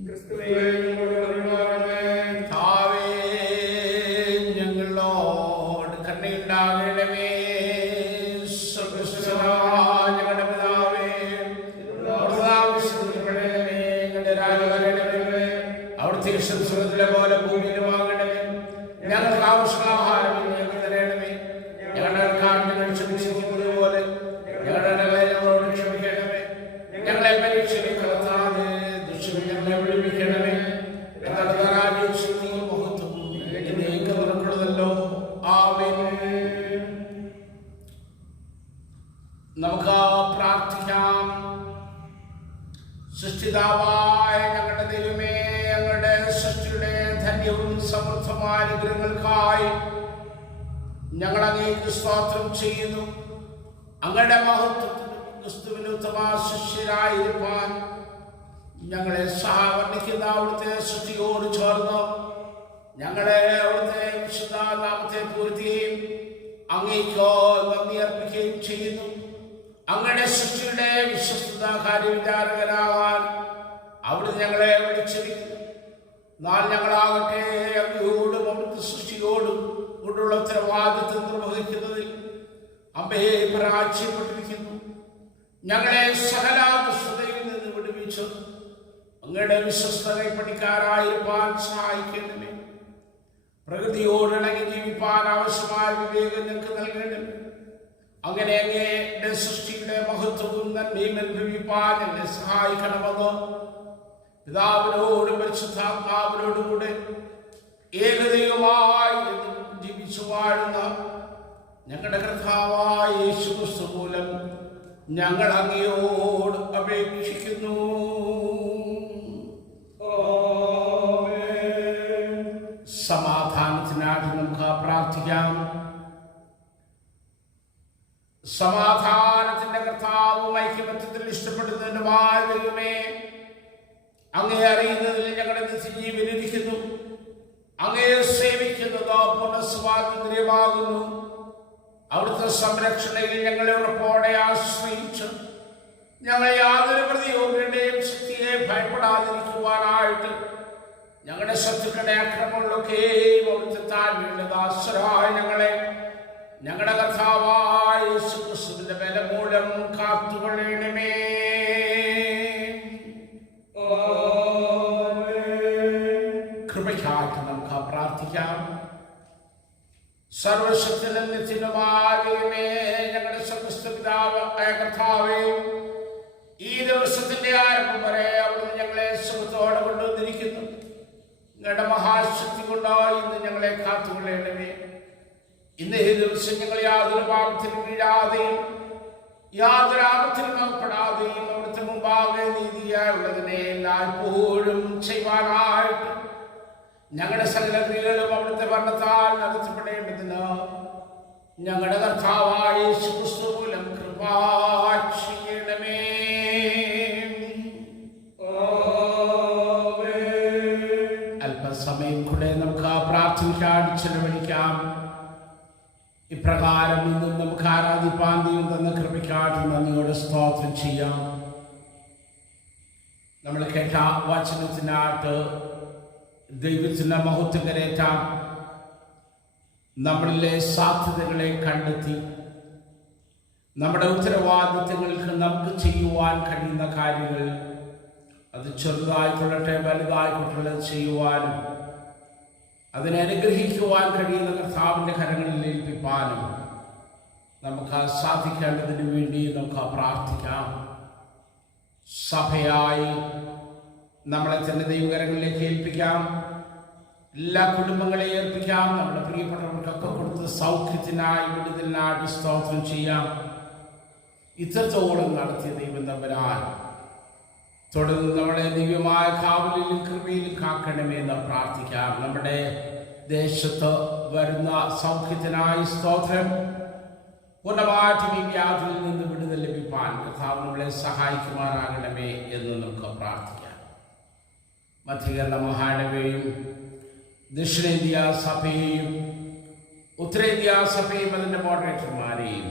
കർത്താവേ, ഞങ്ങളോട് കരുണയുണ്ടാകണമേ. ഞങ്ങളുടെ പിതാവേ, അവിടുത്തെ ഇഷ്ടം സ്വർഗ്ഗത്തിലെ പോലെ ഭൂമിയിലുമാകണമേ. ഞങ്ങൾക്ക് ആവശ്യമാഹാരം ഞങ്ങൾക്ക് തരണമേ. ഞങ്ങളുടെ ഞങ്ങൾ ക്ഷമിച്ചിരിക്കുന്നത് പോലെ ഞങ്ങളുടെ ഞങ്ങളോട് ക്ഷമിക്കണമേ. ഞങ്ങളെ പരീക്ഷയിലേക്ക് കടത്താതെ ദുഷ്ടനെ ഞങ്ങളെ വിടുവിക്കണമേ. ഞങ്ങളുടെ രാജ്യവും മഹത്വവും എന്നേക്കും നിനക്കുള്ളതല്ലോ. ആമേൻ. നമുക്ക് പ്രാർത്ഥിക്കാം. സൃഷ്ടിതാവായ ഞങ്ങളുടെ ദൈവമേ, ഞങ്ങളുടെ സൃഷ്ടിയുടെ ധന്യവും സമൃദ്ധമായ അനുഗ്രഹങ്ങൾക്കായി ഞങ്ങൾ അങ്ങേക്ക് സ്തോത്രം ചെയ്യുന്നു. അങ്ങയുടെ മഹത്വത്തിൽ ക്രിസ്തുവിന് ഉത്തമ ശിഷ്യരായിരിക്കാൻ ഞങ്ങളെ സഹവർണിക്കുന്ന അവിടുത്തെ സൃഷ്ടിയോട് ചേർന്ന് ഞങ്ങളെ അവിടുത്തെ വിശുദ്ധ നാമത്തെ പൂർത്തിയും അങ്ങേക്കോ നന്ദി അർപ്പിക്കുകയും ചെയ്യുന്നു. അങ്ങയുടെ സൃഷ്ടിയുടെ വിശ്വസ്ത കാര്യവിചാരകരാകാൻ അവിടുന്ന് ഞങ്ങളെ വിളിച്ചിരിക്കുന്നു. എന്നാൽ ഞങ്ങളാകട്ടെ അങ്ങയോടും അവിടുത്തെ സൃഷ്ടിയോടും കൊണ്ടുള്ള ഉത്തരവാദിത്വം നിർവഹിക്കുന്നതിൽ അമ്മയെ പരാജയപ്പെട്ടിരിക്കുന്നു. ഞങ്ങളെ സകല ദുഷ്ടതയിൽ നിന്ന് വിടുവിച്ചു അങ്ങയുടെ വിശ്വസ്തതയെ പഠിക്കാരായിരിക്കാൻ സഹായിക്കണമേ. പ്രകൃതിയോടിണങ്ങി ജീവിപ്പാൻ ആവശ്യമായ വിവേകം നിങ്ങൾക്ക് നൽകണമേ. അങ്ങനെ അങ്ങയുടെ സൃഷ്ടിയുടെ മഹത്വവും നന്മയും അനുഭവിപ്പാൻ എന്നെ സഹായിക്കണമെന്ന് പിതാവിനോടും പരിശുദ്ധാത്മാവിനോടും കൂടെ ഏകദൈവമായി ജീവിച്ചു വാഴുന്ന ഞങ്ങളുടെ കർത്താവായ യേശുക്രിസ്തു മൂലം ഞങ്ങൾ അങ്ങയോട് അപേക്ഷിക്കുന്നു. സമാധാനത്തിനായിട്ട് നമുക്ക് പ്രാർത്ഥിക്കാം. സമാധാനത്തിന്റെ കർത്താവും ഐക്യമത്യത്തിൽ ഇഷ്ടപ്പെടുന്നതിനുമായ ദൈവമേ, അങ്ങയെ അറിയുന്നതിൽ ഞങ്ങളുടെ നിത്യജീവനിരിക്കുന്നു. അങ്ങയെ സേവിക്കുന്നത് പൂർണ്ണസ്വാതന്ത്ര്യമാകുന്നു. അവിടുത്തെ സംരക്ഷണയിൽ ഞങ്ങളെ ഉറപ്പോടെ ആശ്രയിച്ച് ഞങ്ങൾ യാതൊരു പ്രതിയോഗിയുടെയും ശക്തിയെ ഭയപ്പെടാതിരിക്കുവാനായിട്ട് ഞങ്ങളുടെ ശത്രുക്കളുടെ ആക്രമണങ്ങളൊക്കെയും അവിടുത്തെ താഴ്മയുടെ ദാസരായ ഞങ്ങളെ ഞങ്ങളുടെ കർത്താവായ യേശുക്രിസ്തുവിന്റെ ബലമൂലം കാത്തുകൊള്ളണമേ. കൃപയ്ക്കായിട്ട് നമുക്ക് പ്രാർത്ഥിക്കാം. സർവശക്തനും നിത്യനുമായ ദൈവമേ, ഞങ്ങളുടെ സ്വർഗ്ഗസ്ഥ പിതാവായ കർത്താവേ, ഈ ദിവസത്തിന്റെ ആരംഭം വരെ അവിടുന്ന് ഞങ്ങളെ സുഖത്തോടെ കൊണ്ടുവന്നിരിക്കുന്നു. നിങ്ങളുടെ മഹാശക്തി കൊണ്ടോ ഇന്ന് ഞങ്ങളെ കാത്തുകൊള്ളണമേ. ഇന്ന് ഈ ദിവസം ഞങ്ങൾ യാതൊരു പാപത്തിലും വീഴാതെയും യാതൊരു ആപത്തിലും അകപ്പെടാതെയും അവിടുത്തെ മുമ്പാകെ നീതിയായുള്ളതിനെ എല്ലായ്പ്പോഴും ചെയ്യുവാനായിട്ട് ഞങ്ങളുടെ സകല ക്രിയകളും അവിടുത്തെ ഭരണത്താൽ നടത്തപ്പെടേണ്ടതിന് ഞങ്ങളുടെ കർത്താവായ യേശുക്രിസ്തു മൂലം കൃപ ചെയ്യണമേ. അല്പസമയം കൂടെ നമുക്ക് പ്രാർത്ഥിക്കാൻ ചെലവഴിക്കാം. ഇപ്രകാരം ഇന്നും നമുക്ക് ആരാധിപ്പാൻ ദൈവം തന്ന കൃപയ്ക്കായിട്ട് നന്ദിയോടെ സ്തോത്രം ചെയ്യാം. നമ്മൾ കേട്ട വചനത്തിനായിട്ട് ദൈവത്തിൻ്റെ മഹത്വം കരേറ്റാം. നമ്മളിലെ സാധ്യതകളെ കണ്ടെത്തി നമ്മുടെ ഉത്തരവാദിത്തങ്ങൾക്ക് നമുക്ക് ചെയ്യുവാൻ കഴിയുന്ന കാര്യങ്ങൾ, അത് ചെറുതായിക്കൊള്ളട്ടെ വലുതായിക്കൊള്ളട്ടെ, ചെയ്യുവാനും അതിനെ അനുഗ്രഹിക്കുവാൻ കഴിയുന്ന കർത്താവിൻ്റെ കരങ്ങളിൽ ഏൽപ്പിപ്പാനും നമുക്ക് സാധിക്കേണ്ടതിന് വേണ്ടി നമുക്ക് പ്രാർത്ഥിക്കാം. സഭയായി നമ്മളെ തന്നെ ദൈവകരങ്ങളിലേക്ക് ഏൽപ്പിക്കാം. എല്ലാ കുടുംബങ്ങളെയും ഏൽപ്പിക്കാം. നമ്മുടെ പ്രിയപ്പെട്ടവർക്കൊക്കെ കൊടുത്ത് സൗഖ്യത്തിനായി വിടുതലിനായിട്ട് സ്തോത്രം ചെയ്യാം. ഇത്രത്തോളം നടത്തിയ ദൈവം തമ്പുരാൻ തുടർന്ന് നമ്മളെ ദിവ്യമായ കാവലിലും കൃപയിലും കാക്കണമെന്ന് പ്രാർത്ഥിക്കാം. നമ്മുടെ ദേശത്ത് വരുന്ന സൗഖ്യത്തിനായി സ്തോത്രം. പൂർണ്ണമായിട്ടും ഈ വ്യാധിയിൽ നിന്ന് വിടുതൽ ലഭിപ്പാൻ കർത്താവ് നമ്മളെ സഹായിക്കുമാറാകണമേ എന്ന് നമുക്ക് പ്രാർത്ഥിക്കാം. മധ്യകേരള മഹാനവയെയും ദക്ഷിണേന്ത്യ സഭയെയും ഉത്തരേന്ത്യ സഭയും അതിൻ്റെ മോഡറേറ്റർമാരെയും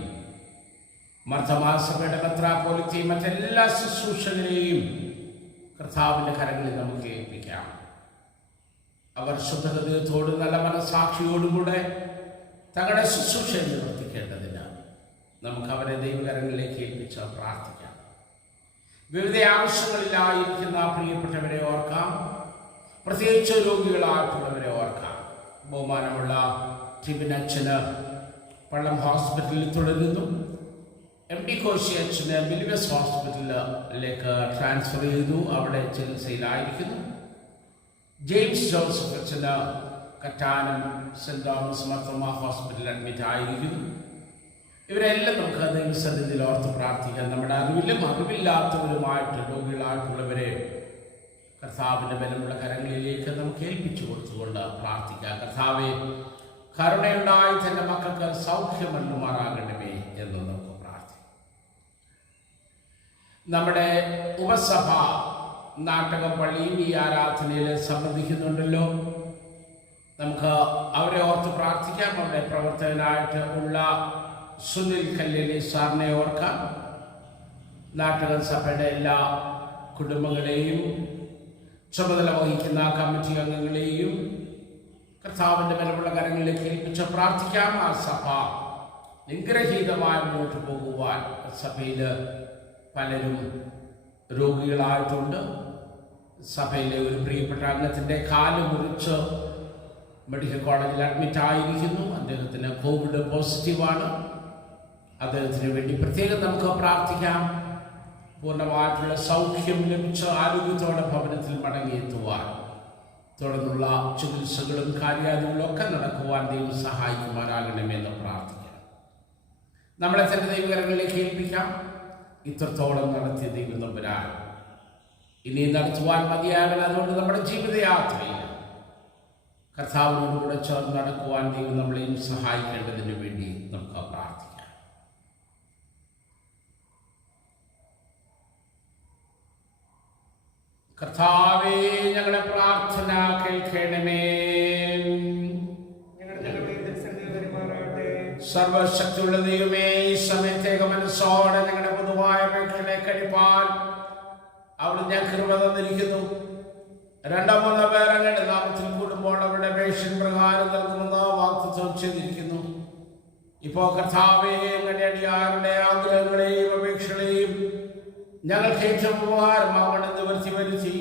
മർദ്ദമാസഭയുടെ മെത്രാപ്പോലീത്തയും മറ്റെല്ലാ ശുശ്രൂഷകരെയും കർത്താവിൻ്റെ കരങ്ങളിൽ നമുക്ക് ഏൽപ്പിക്കാം. അവർ ശുദ്ധഹൃദയത്തോട് നല്ല മനസാക്ഷിയോടുകൂടെ തങ്ങളുടെ ശുശ്രൂഷ നിവർത്തിക്കേണ്ടതിന് നമുക്ക് അവരെ ദൈവകരങ്ങളിലേക്ക് ഏൽപ്പിച്ച് പ്രാർത്ഥിക്കാം. വിവിധ ആവശ്യങ്ങളിലായിരിക്കുന്ന പ്രിയപ്പെട്ടവരെ ഓർക്കാം. പ്രത്യേകിച്ച് രോഗികളായിട്ടുള്ളവരെ ഓർക്കാം. ബഹുമാനമുള്ള ടിബിനച്ഛന് പള്ളം ഹോസ്പിറ്റലിൽ തുടരുന്നു. MD കോശി അച്ഛന് ബിലിവേഴ്സ് ഹോസ്പിറ്റലിലേക്ക് ട്രാൻസ്ഫർ ചെയ്തു. അവിടെ ചികിത്സയിലായിരിക്കുന്നു. ജെയിംസ് ജോസഫ് അച്ഛന് കറ്റാനം സെൻറ് തോമസ് മർത്തമ ഹോസ്പിറ്റലിൽ അഡ്മിറ്റ് ആയിരിക്കുന്നു. ഇവരെല്ലാം നമുക്ക് ദൈവസന്നിധിയിൽ ഓർത്ത് പ്രാർത്ഥിക്കാം. നമ്മുടെ അറിവിലും അറിവില്ലാത്തവരുമായിട്ട് രോഗികളായിട്ടുള്ളവരെ കർത്താവിൻ്റെ ബലമുള്ള കരങ്ങളിലേക്ക് നമുക്ക് ഏൽപ്പിച്ചു കൊടുത്തുകൊണ്ട് പ്രാർത്ഥിക്കാം. കർത്താവെ, കരുണയുണ്ടായി തൻ്റെ മക്കൾക്ക് സൗഖ്യം നൽകുമാറാകണമേ എന്ന് നമുക്ക് പ്രാർത്ഥിക്കാം. നമ്മുടെ ഉപസഭ നാട്ടകം പള്ളിയും ഈ ആരാധനയിൽ സംബന്ധിക്കുന്നുണ്ടല്ലോ. നമുക്ക് അവരെ ഓർത്ത് പ്രാർത്ഥിക്കാം. അവരുടെ പ്രവർത്തകനായിട്ട് ഉള്ള സുനിൽ കല്ലേലി സാറിനെ ഓർക്കാം. നാട്ടകം സഭയുടെ എല്ലാ കുടുംബങ്ങളെയും ചുമതല വഹിക്കുന്ന കമ്മിറ്റി അംഗങ്ങളെയും കർത്താവിൻ്റെ ബലമുള്ള കരങ്ങളിലേക്ക് ഏൽപ്പിച്ച് പ്രാർത്ഥിക്കാം. ആ സഭ നിഗ്രഹീതമായി മുന്നോട്ട് പോകുവാൻ സഭയിൽ പലരും രോഗികളായിട്ടുണ്ട്. സഭയിലെ ഒരു പ്രിയപ്പെട്ട അംഗത്തിൻ്റെ കാല് മുറിച്ച് മെഡിക്കൽ കോളേജിൽ അഡ്മിറ്റ് ആയിരിക്കുന്നു. അദ്ദേഹത്തിന് കോവിഡ് പോസിറ്റീവാണ്. അദ്ദേഹത്തിന് വേണ്ടി പ്രത്യേകം നമുക്ക് പ്രാർത്ഥിക്കാം. പൂർണ്ണമായിട്ടുള്ള സൗഖ്യം ലഭിച്ച് ആരോഗ്യത്തോടെ ഭവനത്തിൽ മടങ്ങിയെത്തുവാൻ, തുടർന്നുള്ള ചികിത്സകളും കാര്യാദികളും ഒക്കെ നടക്കുവാൻ ദൈവം സഹായിക്കുമാറാകണമെന്ന് പ്രാർത്ഥിക്കാം. നമ്മളെ തന്നെ ദൈവകരങ്ങളിലേക്ക് ഏൽപ്പിക്കാം. ഇത്രത്തോളം നടത്തിയ ദൈവം തമ്പുരാൻ ഇനി നടത്തുവാൻ മതിയാകണം. അതുകൊണ്ട് നമ്മുടെ ജീവിതയാത്രയിൽ കർത്താവിനോടുകൂടെ ചേർന്ന് നടക്കുവാൻ ദൈവം നമ്മളെയും സഹായിക്കേണ്ടതിന് വേണ്ടി നമുക്ക് പ്രാർത്ഥിക്കാം. കർത്താവേ, ഞങ്ങളുടെ പ്രാർത്ഥന കേൾക്കണമേ. സർവശക്തിയുള്ള ദൈവമേ, ഈ സമയത്തേക്ക് മനസ്സോടെ ഞങ്ങളുടെ പൊതുവായ അപേക്ഷകളെ കഴിപ്പാൻ അവിടെ ഞാൻ കൃപ തന്നിരിക്കുന്നു. 2-3 പേർ അങ്ങയുടെ നാമത്തിൽ കൂടുമ്പോൾ അവരുടെ അപേക്ഷ പ്രകാരം നൽകുമെന്ന് വാഗ്ദത്തം ചെയ്തിരിക്കുന്നു. ഇപ്പോൾ കർത്താവേ, ഞങ്ങളുടെ അടിയാരുടെ ആഗ്രഹങ്ങളെയും അപേക്ഷകളെയും ഞങ്ങൾക്ക് ഏറ്റവും ഉപകാരമാവണമെന്ന് വരുത്തി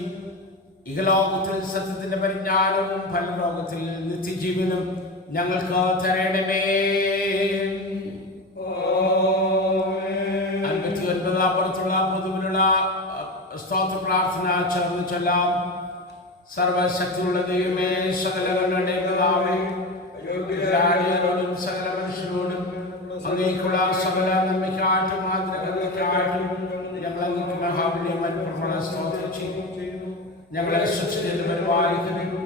ഇഹലോകത്തിൽ സത്യത്തിന്റെ പരിജ്ഞാനവും പരലോകത്തിൽ നിത്യജീവനും ഞങ്ങൾക്ക് തരണമേ. 59 പുറത്തുള്ള പൊതുവിലുള്ള സ്തോത്ര പ്രാർത്ഥന ചേർന്ന് ചൊല്ലാം. സർവശക്തിയുള്ള ദൈവമേ, സകലങ്ങളുടെ പിതാവേ, യോഗ്യരായവരോടും സകല മനുഷ്യരോടും അങ്ങേക്കുള്ള സകല നന്മയ്ക്കായിട്ടും ആഗ്രഹങ്ങൾക്കായിട്ടും ഞങ്ങളെ മഹാബലിയെ സ്തോത്രം ചെയ്യുന്നു. ഞങ്ങളെ സ്വച്ഛതയിൽ പരിപാലിക്കുന്നു.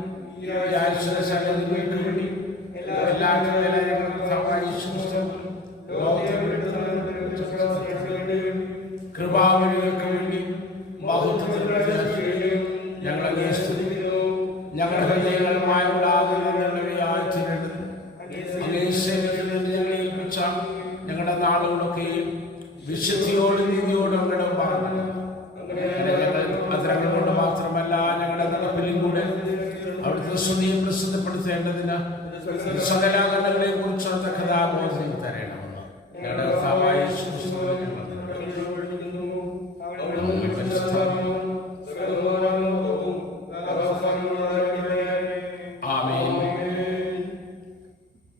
കൃപാവലികൾക്ക് വേണ്ടി ഞങ്ങളെ സ്തുതിക്കുന്നു. ഞങ്ങളുടെ ഹൃദയങ്ങളുമായ ഞങ്ങളെ ഏൽപ്പിച്ച ഞങ്ങളുടെ നാളുകളൊക്കെയും വിശുദ്ധിയോടും നീതിയോടും പറഞ്ഞു പത്രങ്ങൾ കൊണ്ട് മാത്രമല്ല ഞങ്ങളുടെ നടപ്പിലും കൂടെ അവിടുത്തെ സ്തുതിയെ പ്രസിദ്ധപ്പെടുത്തേണ്ടതിന് സകല കണ്ണകളെ കുറിച്ച് കഥാബോധം തരണമെന്ന് ഞങ്ങളുടെ കർത്താവായ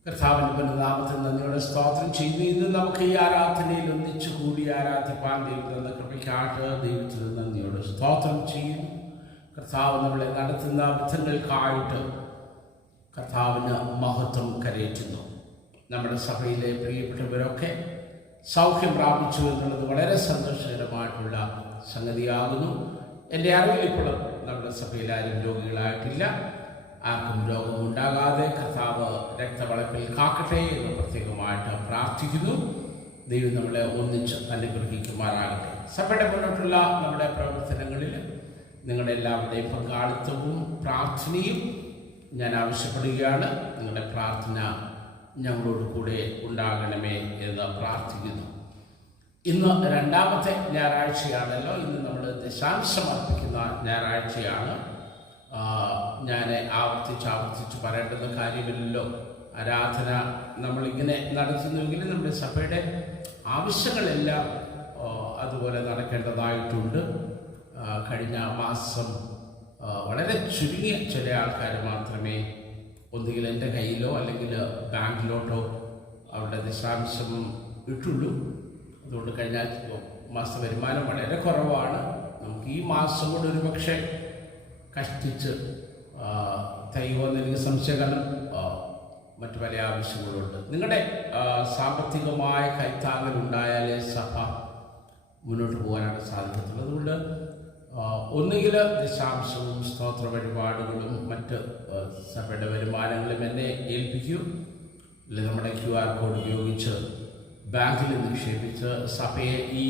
കർത്താവിന്റെ നാമത്തിൽ നന്ദിയോടെ സ്തോത്രം ചെയ്തു. ഇന്ന് നമുക്ക് ഈ ആരാധനയിൽ ഒന്നിച്ചു കൂടി ആരാധിപ്പാൻ ദൈവം തന്ന കൃപയ്ക്കായിട്ട് ദൈവത്തിന് നന്ദിയോടെ സ്തോത്രം ചെയ്യുന്നു. കർത്താവ് നമ്മളെ നടത്തുന്ന വിധങ്ങൾക്കായിട്ട് കർത്താവിന് മഹത്വം കരയറ്റുന്നു. നമ്മുടെ സഭയിലെ പ്രിയപ്പെട്ടവരൊക്കെ സൗഖ്യം പ്രാപിച്ചു എന്നുള്ളത് വളരെ സന്തോഷകരമായിട്ടുള്ള സംഗതിയാകുന്നു. എൻ്റെ അറിവിൽ ഇപ്പോഴും നമ്മുടെ സഭയിൽ ആരും രോഗികളായിട്ടില്ല. ആർക്കും രോഗമുണ്ടാകാതെ കർത്താവ് രക്തവളപ്പിൽ കാക്കട്ടെ എന്ന് പ്രത്യേകമായിട്ട് പ്രാർത്ഥിക്കുന്നു. ദൈവം നമ്മളെ ഒന്നിച്ച് അനുഗ്രഹിക്കുമാറാകട്ടെ. സഭയുടെ മുന്നോട്ടുള്ള നമ്മുടെ പ്രവർത്തനങ്ങളിൽ നിങ്ങളുടെ എല്ലാവരുടെയും പങ്കാളിത്തവും പ്രാർത്ഥനയും ഞാൻ ആവശ്യപ്പെടുകയാണ്. നിങ്ങളുടെ പ്രാർത്ഥന ഞങ്ങളോട് കൂടെ ഉണ്ടാകണമേ എന്ന് പ്രാർത്ഥിക്കുന്നു. ഇന്ന് രണ്ടാമത്തെ ഞായറാഴ്ചയാണല്ലോ. ഇന്ന് നമ്മൾ ദശാംശം അർപ്പിക്കുന്ന ഞായറാഴ്ചയാണ്. ഞാൻ ആവർത്തിച്ച് പറയേണ്ടുന്ന കാര്യമില്ലല്ലോ. ആരാധന നമ്മളിങ്ങനെ നടത്തുന്നുവെങ്കിൽ നമ്മുടെ സഭയുടെ ആവശ്യങ്ങളെല്ലാം അതുപോലെ നടക്കേണ്ടതായിട്ടുണ്ട്. കഴിഞ്ഞ മാസം വളരെ ചുരുങ്ങിയ ചില ആൾക്കാർ മാത്രമേ ഒന്നുകിൽ എൻ്റെ കയ്യിലോ അല്ലെങ്കിൽ ബാങ്കിലോട്ടോ അവരുടെ ദശാംശം ഇട്ടുള്ളൂ. അതുകൊണ്ട് കഴിഞ്ഞ മാസ വരുമാനം വളരെ കുറവാണ്. നമുക്ക് ഈ മാസം കൊണ്ട് ഒരു പക്ഷേ കഷ്ടിച്ച് തയ്യുമെന്ന് എനിക്ക് സംശയം. കാരണം മറ്റു പല ആവശ്യങ്ങളുണ്ട്. നിങ്ങളുടെ സാമ്പത്തികമായ കൈത്താങ്ങലുണ്ടായാലേ സഭ മുന്നോട്ട് പോകാനായിട്ട് സാധിക്കത്തുള്ളൂ. അതുകൊണ്ട് ഒന്നുകിൽ ദശാംശവും സ്തോത്ര വഴിപാടുകളും മറ്റ് സഭയുടെ വരുമാനങ്ങളും എന്നെ ഏൽപ്പിക്കൂ, അല്ലെങ്കിൽ നമ്മുടെ QR കോഡ് ഉപയോഗിച്ച് ബാങ്കിൽ നിക്ഷേപിച്ച് സഭയെ ഈ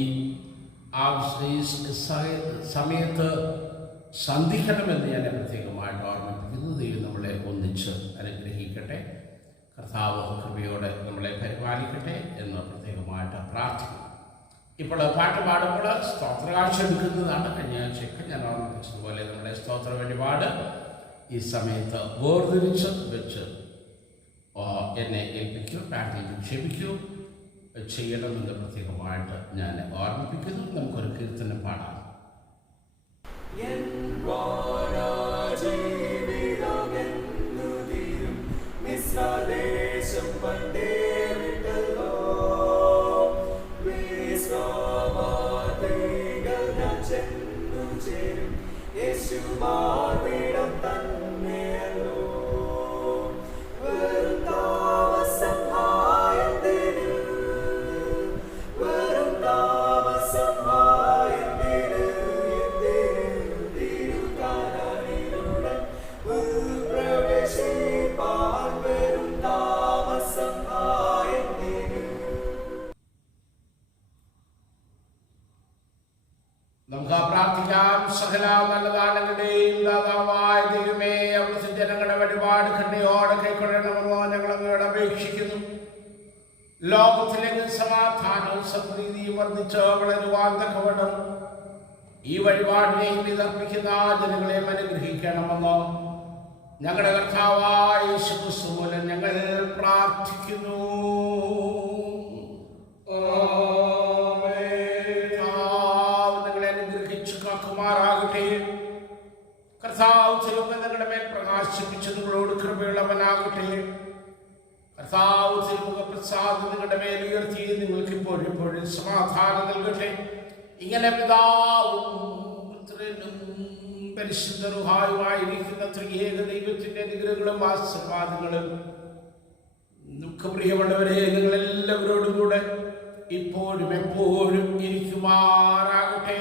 സമയത്ത് സന്ധിക്കണമെന്ന് ഞാൻ പ്രത്യേകമായിട്ട് ഓർമ്മിപ്പിക്കുന്നു. ദൈവം നമ്മളെ ഒന്നിച്ച് അനുഗ്രഹിക്കട്ടെ. കർത്താവ് കൃപയോടെ നമ്മളെ പരിപാലിക്കട്ടെ എന്ന് പ്രത്യേകമായിട്ട് പ്രാർത്ഥിക്കുന്നു. ഇപ്പോൾ പാട്ട് പാടുമ്പോൾ സ്തോത്രകാഴ്ച എടുക്കുന്നതാണ്. കഴിഞ്ഞ ആഴ്ചയൊക്കെ ഞാൻ ഓർമ്മിപ്പിച്ചതുപോലെ നമ്മുടെ സ്തോത്ര വഴിപാട് ഈ സമയത്ത് വേർതിരിച്ച് വെച്ച് എന്നെ ഏൽപ്പിക്കൂ, ബാങ്കിൽ നിക്ഷേപിക്കൂ ചെയ്യണമെന്ന് പ്രത്യേകമായിട്ട് ഞാൻ ഓർമ്മിപ്പിക്കുന്നു. നമുക്കൊരു കീർത്തനം പാടാം. നമുക്ക് പ്രാർത്ഥിക്കാം. സകല നല്ലതാനങ്ങളുടെയും ദാതാവായ ദൈവമേ, അവിടുത്തെ ജനങ്ങളുടെ വഴിപാട് കണ്ണയോടെ കൈക്കൊള്ളണമെന്നോ ഞങ്ങൾ അങ്ങയോട് അപേക്ഷിക്കുന്നു. ലോകത്തിലേക്ക് സമാധാനവും സമൃദ്ധിയും വർദ്ധിച്ച് വളരുവാൻ തക്കവണ്ണം ഈ വഴിപാടിനെയും ഇതർപ്പിക്കുന്ന ജനങ്ങളെയും അനുഗ്രഹിക്കണമെന്നോ ഞങ്ങളുടെ കർത്താവായ യേശുക്രിസ്തു മൂലം ഞങ്ങൾ പ്രാർത്ഥിക്കുന്നു. കർത്താവ് ചിലപ്പോൾ നിങ്ങളുടെ മേൽ പ്രകാശിപ്പിച്ച് നിങ്ങളോട് കൃപയുള്ളവനാകട്ടെ. കർത്താവ് തിരുമുഖ പ്രസാദം നിങ്ങളുടെ മേൽ ഉയർത്തി നിങ്ങൾക്ക് ഇപ്പോഴും സമാധാനം നൽകട്ടെ. ഇങ്ങനെ പിതാവും പുത്രനും പരിശുദ്ധ റൂഹായുമായിരിക്കുന്ന ത്രിയേക ദൈവത്തിന്റെ അനുഗ്രഹങ്ങളും ആശീർവാദങ്ങളും ദുഃഖപ്രിയമുള്ളവരെ നിങ്ങളെല്ലാവരോടും കൂടെ ഇപ്പോഴും എപ്പോഴും ഇരിക്കുമാറാകട്ടെ.